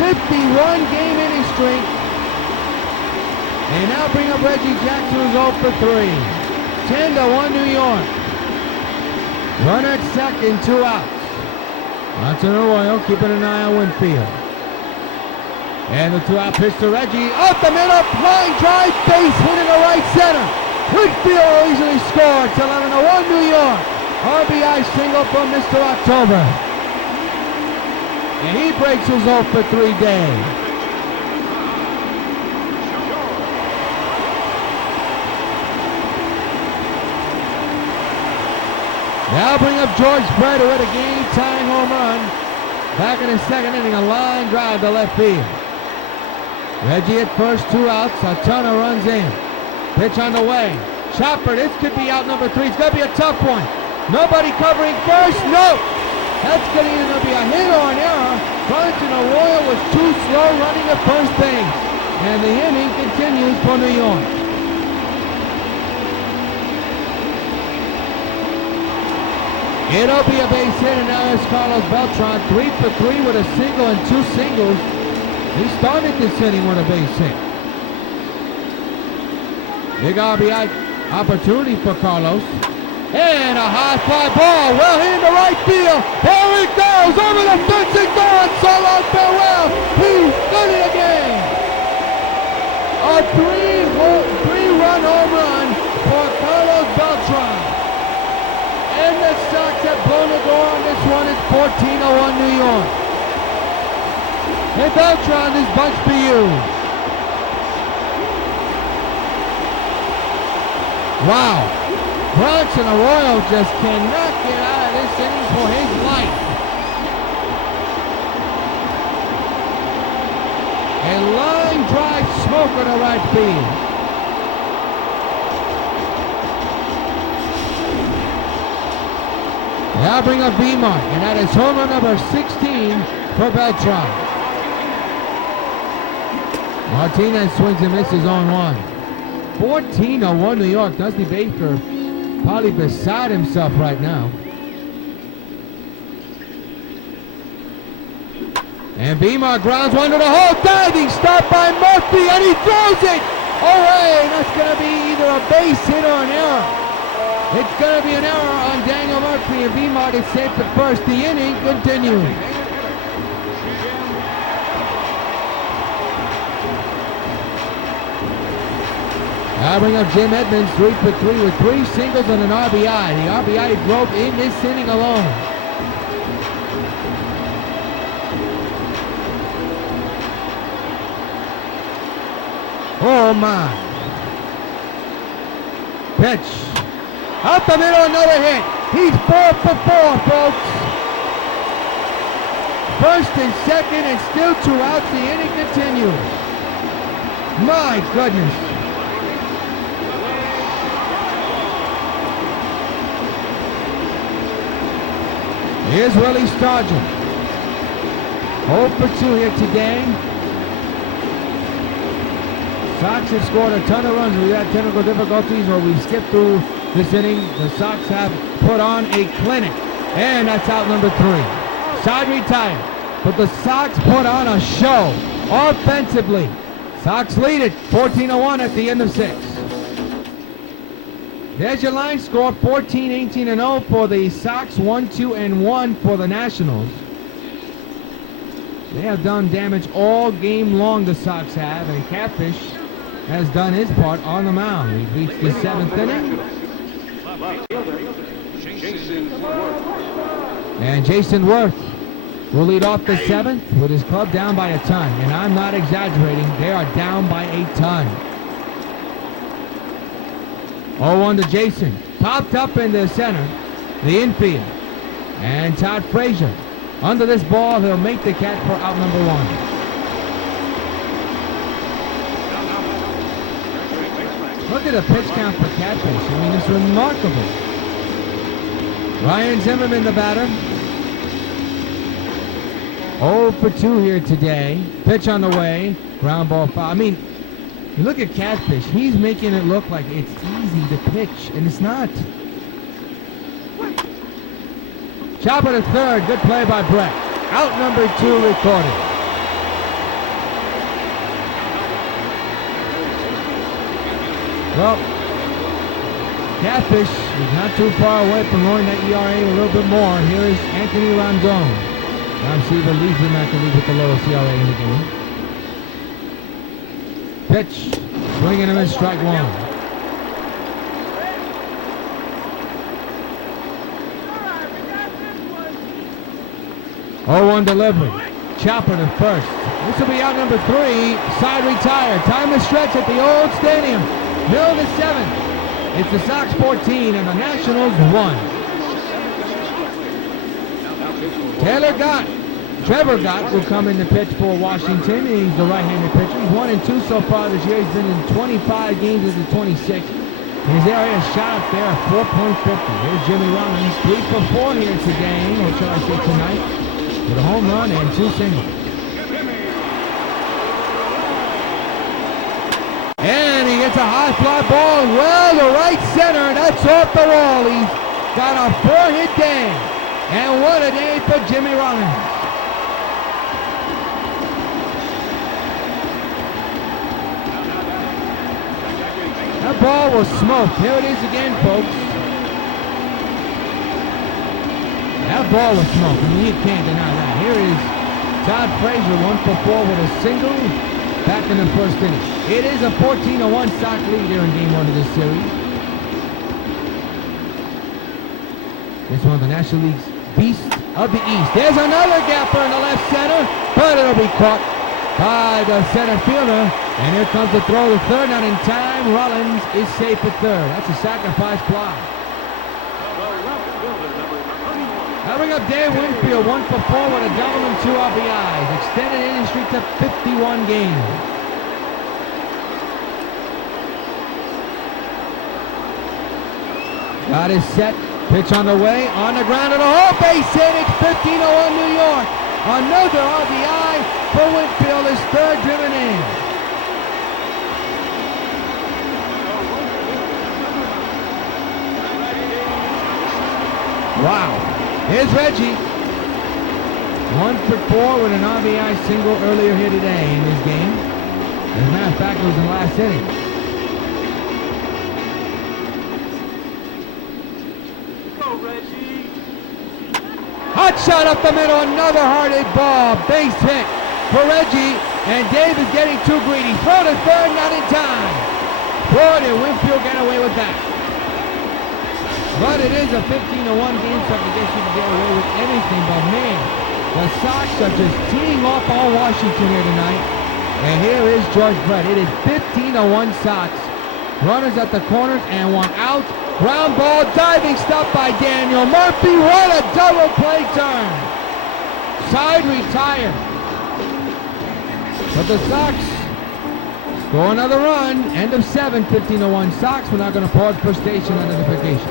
'51-game hitting streak. And now bring up Reggie Jackson, who's 0 for 3. 10-1 New York. Runner at second, 2 outs. Johnson and Arroyo keeping an eye on Winfield. And the 2-out pitch to Reggie. Up the middle, line drive, base hit in the right center. Winfield will easily score. It's 11-1 New York. RBI single from Mr. October. And he breaks his 0 for 3 day. Now bring up George Brett, who hit a game-tying home run. Back in the second inning, a line drive to left field. Reggie at first, 2 outs. A ton of runs in. Pitch on the way. Chopper, this could be out number 3. It's going to be a tough one. Nobody covering first. No. That's going to either be a hit or an error. Brunson Arroyo was too slow running at first base. And the inning continues for New York. It'll be a base hit, and now it's Carlos Beltran, 3 for 3 with a single and 2 singles. He started this inning with a base hit. Big RBI opportunity for Carlos. And a high fly ball, well hit in the right field. There it goes, over the fence and gone. So long, farewell. He's done it again. A 3-run home run for Carlos Beltran. And the Sox have blown the door on this one. It's 14-1 New York. Hey Beltran, this bunch for you. Wow. Bronx and Arroyo just cannot get out of this inning for his life. A line drive smoker to right field. Now bring up B-Mark, and that is home run number 16 for Beltran. Martinez swings and misses on 1. 14-1 New York. Dusty Baker probably beside himself right now. And B-Mark grounds one to the hole. Diving stop by Murphy, and he throws it away. That's going to be either a base hit or an error. It's going to be an error on Daniel Murphy, and B-Mark is safe at first. The inning continues. Now bring up Jim Edmonds, 3 for 3 with 3 singles and an RBI. The RBI drove in this inning alone. Oh my. Pitch. Up the middle, another hit. He's 4 for 4, folks. First and second, and still 2 outs. The inning continues. My goodness. Here's Willie Stargell. 0 for 2 here today. Sox have scored a ton of runs. We had technical difficulties where we skipped through this inning. The Sox have put on a clinic. And that's out number 3. Side retired. But the Sox put on a show offensively. Sox lead it 14-1 at the end of 6. There's your line score, 14-18-0 for the Sox, 1-2-1 for the Nationals. They have done damage all game long, the Sox have, and Catfish has done his part on the mound. We've reached the 7th inning. And Jason Worth will lead off the 7th with his club down by a ton. And I'm not exaggerating, they are down by a ton. 0-1 to Jason. Popped up in the center, the infield. And Todd Frazier. Under this ball, he'll make the catch for out number 1. Look at the pitch count for Catfish. I mean, it's remarkable. Ryan Zimmerman, the batter. 0 for 2 here today. Pitch on the way. Ground ball foul. I mean, you look at Catfish. He's making it look like it's easy to pitch, and it's not. Chopper to third. Good play by Brett. Out number 2 recorded. Well, Catfish is not too far away from lowering that ERA a little bit more. Here is Anthony Rondon. Ron Seaver leads him at the lead with the lowest ERA in the game. Pitch. Swinging him in strike 1. Oh, 0-1 delivery. Chopper to first. This will be out number 3. Side retired. Time to stretch at the Old Stadium. Middle of the 7th. It's the Sox 14 and the Nationals 1. Trevor Gott will come in to pitch for Washington. He's the right-handed pitcher. He's 1-2 so far this year. He's been in 25 games as a 26. His area shot up there at 4.50. Here's Jimmy Rollins, 3 for 4 here today, or shall I say tonight, with a home run and 2 singles. And he gets a high fly ball well to right center. That's off the wall. He's got a 4-hit day. And what a day for Jimmy Rollins. That ball was smoked. Here it is again, folks. That ball was smoked. I mean, you can't deny that. Here is Todd Frazier, 1 for 4 with a single back in the first inning. It is a 14-1 Sox lead here in Game 1 of this series. It's one of the National League's beasts of the East. There's another gapper in the left center, but it'll be caught by the center fielder. And here comes the throw to third, not in time. Rollins is safe at third. That's a sacrifice fly. Now bring up Dave Winfield, 1 for 4 with a double and 2 RBIs. Extended inning streak to 51 games. Got his set. Pitch on the way, on the ground, and a whole base hit. It's 15-1 New York. Another RBI for Winfield, his 3rd driven in. Wow. Here's Reggie. 1 for 4 with an RBI single earlier here today in this game. As a matter of fact, it was in the last inning. Hot shot up the middle, another hard-hit ball. Base hit for Reggie, and Dave is getting too greedy. Throw to third, not in time. Boy, did Winfield get away with that. But it is a 15-1 game, so I guess you can get away with anything. But man, the Sox are just teeing off on Washington here tonight. And here is George Brett. It is 15-1 Sox. Runners at the corners and 1 out. Ground ball, diving stop by Daniel Murphy. What a double play turn. Side retired. But the Sox score another run. End of 7, 15-1 Sox. We're not going to pause for station identification.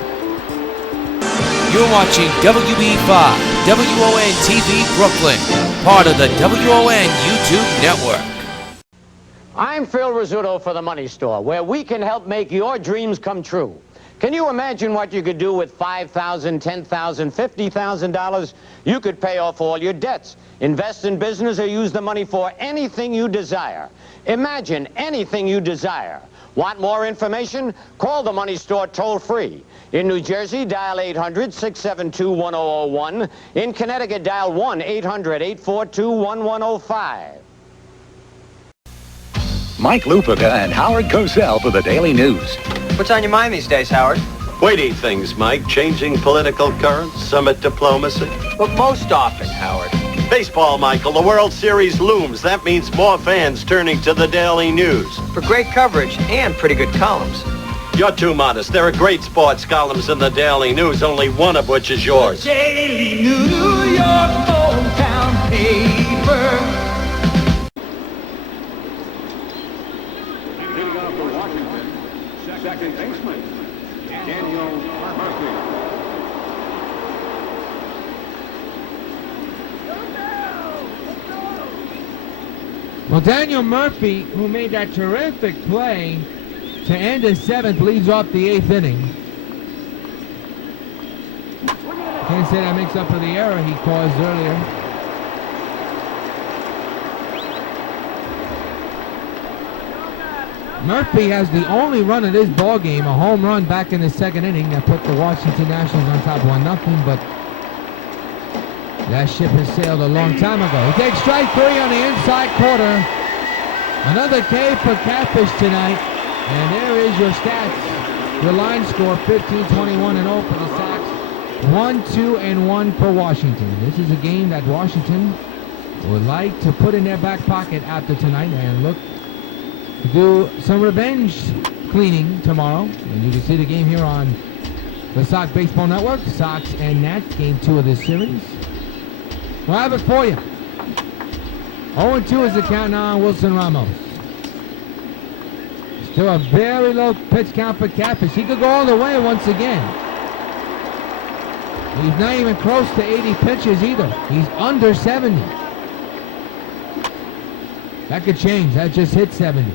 You're watching WB5, WON TV Brooklyn, part of the WON YouTube network. I'm Phil Rizzuto for The Money Store, where we can help make your dreams come true. Can you imagine what you could do with $5,000, $10,000, $50,000? You could pay off all your debts, invest in business, or use the money for anything you desire. Imagine anything you desire. Want more information? Call the Money Store toll-free. In New Jersey, dial 800-672-1001. In Connecticut, dial 1-800-842-1105. Mike Lupica and Howard Cosell for the Daily News. What's on your mind these days, Howard? Weighty things, Mike. Changing political currents, summit diplomacy. But most often, Howard. Baseball, Michael. The World Series looms. That means more fans turning to the Daily News. For great coverage and pretty good columns. You're too modest. There are great sports columns in the Daily News, only one of which is yours. The Daily New York hometown paper. Leading off for Washington, second baseman, Daniel Murphy. Well, Daniel Murphy, who made that terrific play to end the seventh, leads off the eighth inning. Can't say that makes up for the error he caused earlier. Murphy has the only run of this ball game, a home run back in the second inning that put the Washington Nationals on top 1-0, but that ship has sailed a long time ago. He takes strike three on the inside corner. Another K for Catfish tonight. And there is your stats. Your line score, 15-21-0 for the Sox. 1-2-1 for Washington. This is a game that Washington would like to put in their back pocket after tonight and look to do some revenge cleaning tomorrow. And you can see the game here on the Sox Baseball Network. Sox and Nats, game 2 of this series. We'll have it for you. 0-2 is the count now on Wilson Ramos. Still a very low pitch count for Catfish. He could go all the way once again. He's not even close to 80 pitches either. He's under 70. That could change. That just hit 70.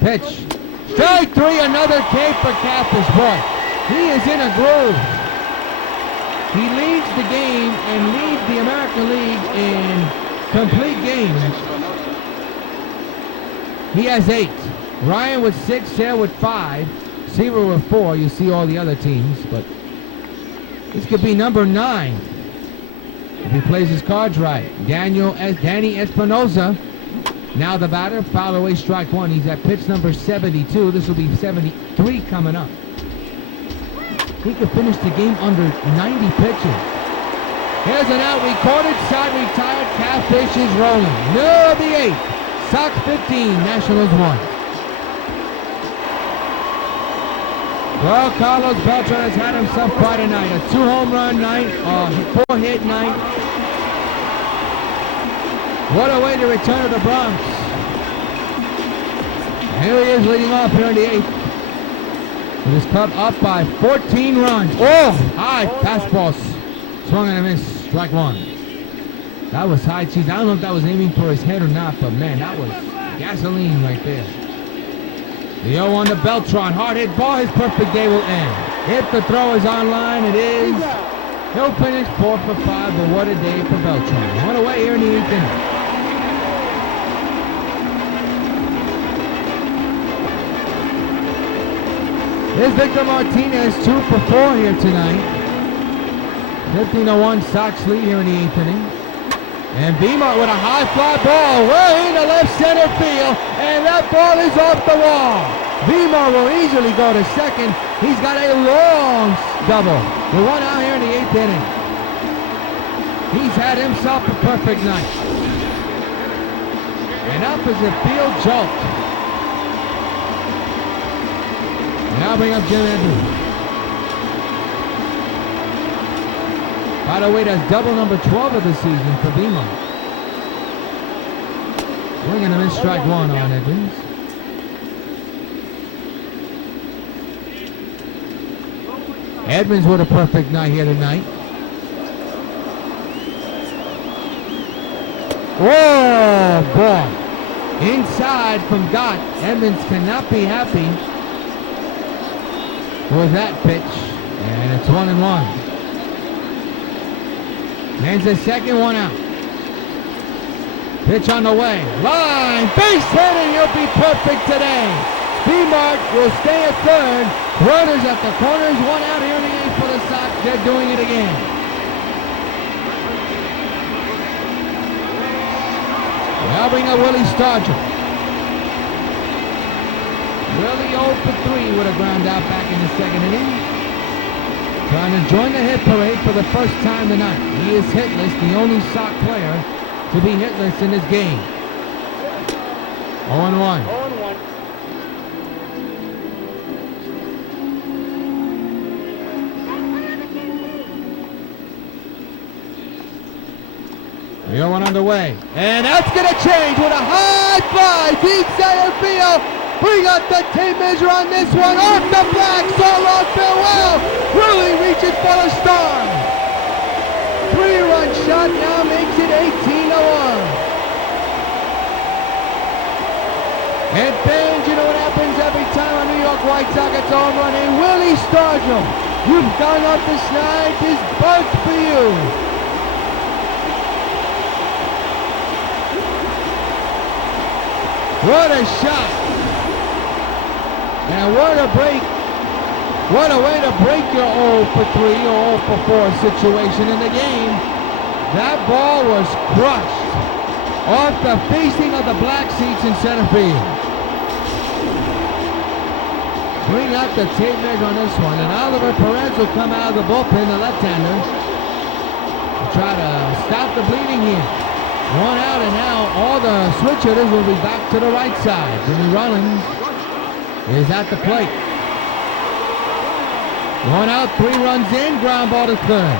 Pitch. Strike three, another K for Catfish. Boy, he is in a groove. He leads the game and leads the American League in complete games. He has 8. Ryan with 6, Sale with 5, Seaver with 4. You see all the other teams, but this could be number 9 if he plays his cards right. Danny Espinosa, now the batter, foul away strike 1. He's at pitch number 72. This will be 73 coming up. He could finish the game under 90 pitches. Here's an out, recorded, side retired, Catfish is rolling. No, the 8. Sox 15, Nationals 1. Well, Carlos Beltran has had himself quite a night. A 2-home run night, a 4-hit night. What a way to return to the Bronx. Here he is leading off here in the 8th. With his club up by 14 runs. Oh, high fastball. Swung and a miss, strike 1. That was high cheese. I don't know if that was aiming for his head or not, but man, that was gasoline right there. The 0-1 to Beltran. Hard hit ball. His perfect day will end. If the throw is on line, it is. He'll finish 4 for 5, but what a day for Beltran. One away here in the 8th inning. Here's Victor Martinez, 2 for 4 here tonight. 15-1 Sox lead here in the 8th inning. And Beamer with a high fly ball way into left center field, and that ball is off the wall. Beamer will easily go to second. He's got a long double. The one out here in the 8th inning. He's had himself a perfect night. And up is a field jolt. Now bring up Jim Andrews. By the way, that's double number 12 of the season for Beamer. We're going to miss strike 1 on Edmonds. Edmonds with a perfect night here tonight. Oh, boy. Inside from Gott. Edmonds cannot be happy with that pitch. And it's 1-1. Man's the second one out. Pitch on the way. Line. Base hit, and he'll be perfect today. B-Mark will stay at third. Runners at the corners. One out here in the eighth for the Sox. They're doing it again. Now bring up Willie Stargell. Willie 0 for 3 with a ground out back in the second inning. Trying to join the hit parade for the first time tonight. He is hitless, the only Sox player to be hitless in this game. 0-1. 0-1. The 0-1 underway. And that's going to change with a high fly. Deep center field. Bring up the tape measure on this one. Off the black. So long farewell. Really reaches for the star. 3-run shot now makes it 18-1. And fans, you know what happens every time a New York White Sox gets home run? Hey, Willie Stargell, you've gone up this night. This buzz for you. What a shot. And what a break. What a way to break your 0 for 3 or 0 for 4 situation in the game. That ball was crushed off the facing of the black seats in center field. Bring out the tape measure on this one. And Oliver Perez will come out of the bullpen, the left-hander, to try to stop the bleeding here. One out, and now all the switch hitters will be back to the right side. Jimmy Rollins is at the plate. 1 out, 3 runs in, ground ball to third.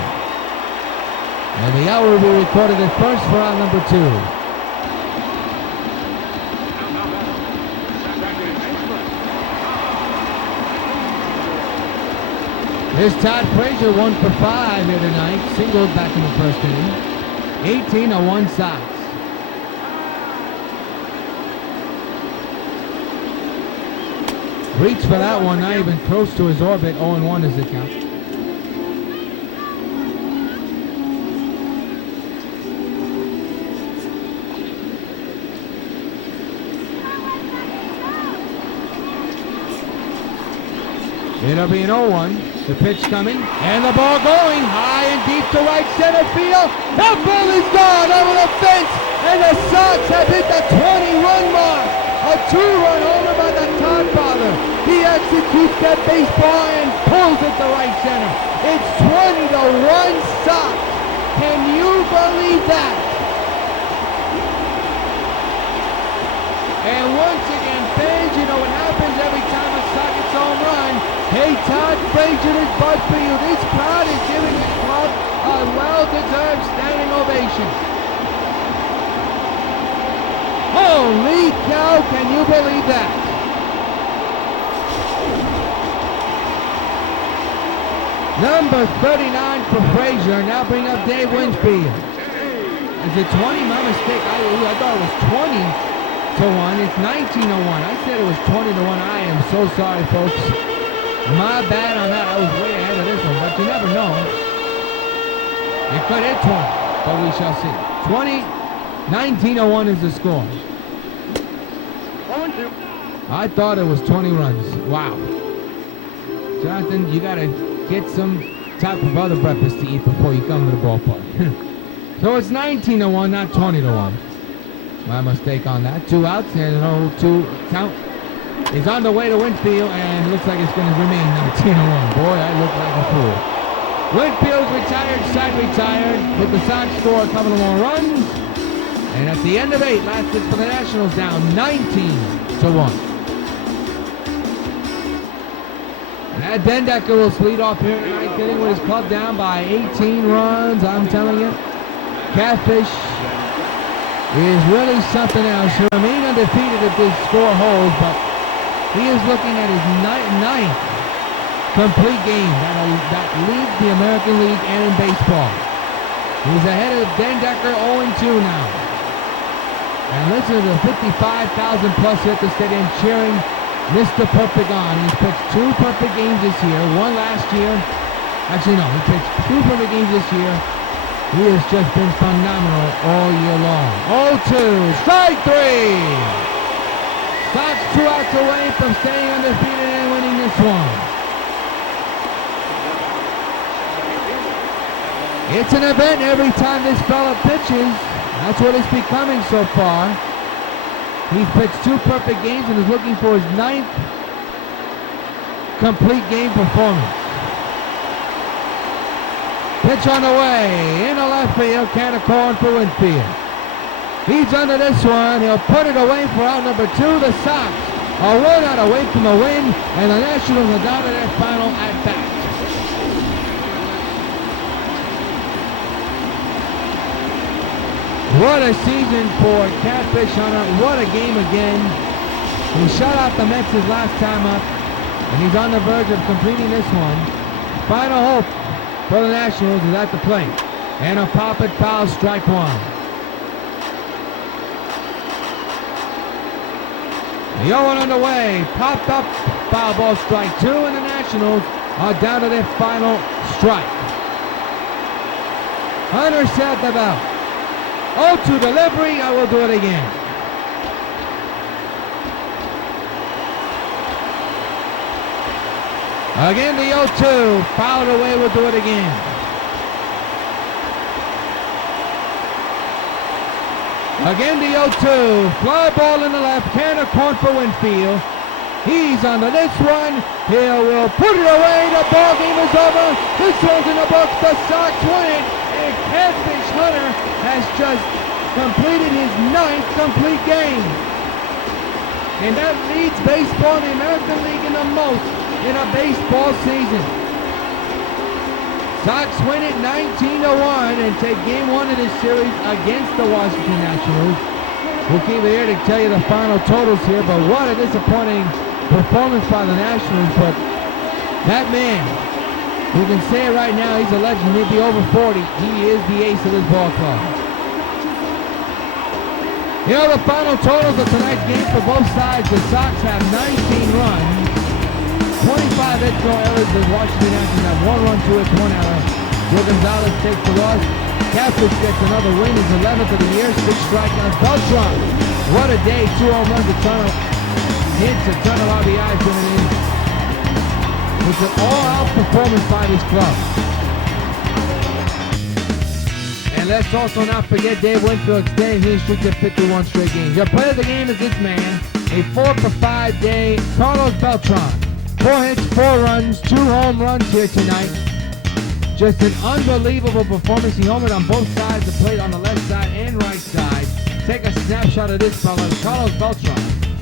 And the out will be recorded at first for out number 2. Here's Todd Frazier, 1 for 5 here tonight. Singled back in the first inning. 18-1 Sox. Reach for that one, not even close to his orbit. 0-1 is the count. It'll be an 0-1. The pitch coming, and the ball going high and deep to right center field. That ball is gone over the fence, and the Sox have hit the 20-run mark. A 2-run homer by the Todd father. He executes that baseball and pulls it to right center. It's 20-1 Sox. Can you believe that? And once again, fans, you know what happens every time a Sox gets home run. Hey, Todd Frazier, this buzz for you. This crowd is giving his club a well-deserved standing ovation. Holy cow, can you believe that? Number 39 for Frazier. Now bring up Dave Winfield. Is it 20? My mistake. I thought it was 20-1. It's 19-1. I said it was 20-1. I am so sorry, folks. My bad on that. I was way ahead of this one, but you never know. It could hit 20, but we shall see. 19-1 is the score. 0-2. I thought it was 20 runs. Wow. Jonathan, you got to get some type of other breakfast to eat before you come to the ballpark. So it's 19-1, not 20-1. My mistake on that. 2 outs and an 0-2 count. He's on the way to Winfield, and it looks like it's going to remain 19-1. Boy, I look like a fool. Winfield's retired, side retired, with the Sox score a couple of more runs. And at the end of 8, last hit for the Nationals down 19-1. And Ed Bendecker will lead off here tonight, getting with his club down by 18 runs. I'm telling you, Catfish is really something else. He'll remain undefeated if this score holds, but he is looking at his ninth complete game that leads the American League and in baseball. He's ahead of Bendecker 0-2 now. And listen to the 55,000 plus here at the stadium cheering Mr. Perfect on. He's pitched 2 perfect games this year, 1 last year. Actually, no, he pitched 2 perfect games this year, He has just been phenomenal all year long. 0-2, strike 3. Sox 2 outs away from staying undefeated and winning this one. It's an event every time this fella pitches. That's what it's becoming so far. He's pitched 2 perfect games and is looking for his 9th complete game performance. Pitch on the way, in the left field, can't corn for Winfield. He's under this one, he'll put it away for out number 2. The Sox are 1 out away from a win, and the Nationals are down to their final at bat. What a season for Catfish Hunter. What a game again. He shut out the Mets his last time up, and he's on the verge of completing this one. Final hope for the Nationals is at the plate. And a pop it foul, strike 1. The 0-1 underway. Popped up, foul ball, strike 2, and the Nationals are down to their final strike. Hunter set the belt. 0-2 delivery, I will do it again. Again the 0-2, fouled away, we'll do it again. Again the 0-2, fly ball in the left, can't corn for Winfield. He's under this one, he will put it away, the ball game is over. This one's in the books, the Sox win it. And Catfish Hunter has just completed his 9th complete game. And that leads baseball in the American League in the most in a baseball season. Sox win it 19-1 and take game 1 of this series against the Washington Nationals. We'll keep it here to tell you the final totals here, but what a disappointing performance by the Nationals. But that man, we can say it right now, he's a legend. He'll be over 40. He is the ace of this ball club. Here are the final totals of tonight's game for both sides. The Sox have 19 runs, 25 hits, no errors. The Washington Nationals have 1 run, 2 hits, 1 error. Joe Gonzalez takes the loss. Catfish gets another win, his 11th of the year, 6 strikeouts. Beltran, what a day, 2 home runs, a ton of hits, a ton of RBIs coming in. It's an all-out performance by this club. And let's also not forget Dave Winfield extending his streak to 51 straight games. Your player of the game is this man, a 4-for-5 day, Carlos Beltran. 4 hits, 4 runs, 2 home runs here tonight. Just an unbelievable performance. He homered on both sides of the plate, on the left side and right side. Take a snapshot of this fella. Carlos Beltran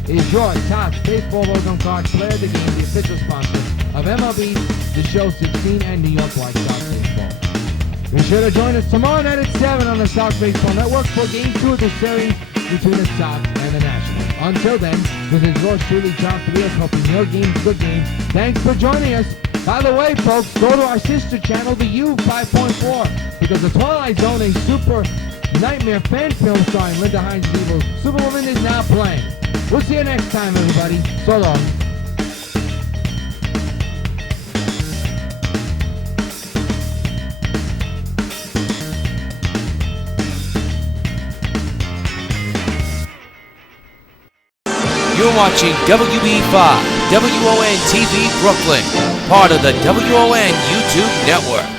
is your top baseball welcome card player of the game, the official sponsor of MLB The Show 16 and New York White Sox Baseball. Be sure to join us tomorrow night at 7 on the Sox Baseball Network for Game 2 of the series between the Sox and the Nationals. Until then, this is yours truly, John Rios, hoping your game's good game. Thanks for joining us. By the way, folks, go to our sister channel, the U5.4, because The Twilight Zone, a super nightmare fan film starring Linda Hines' evil Superwoman, is now playing. We'll see you next time, everybody. So long. You're watching WB5, WON TV Brooklyn, part of the WON YouTube Network.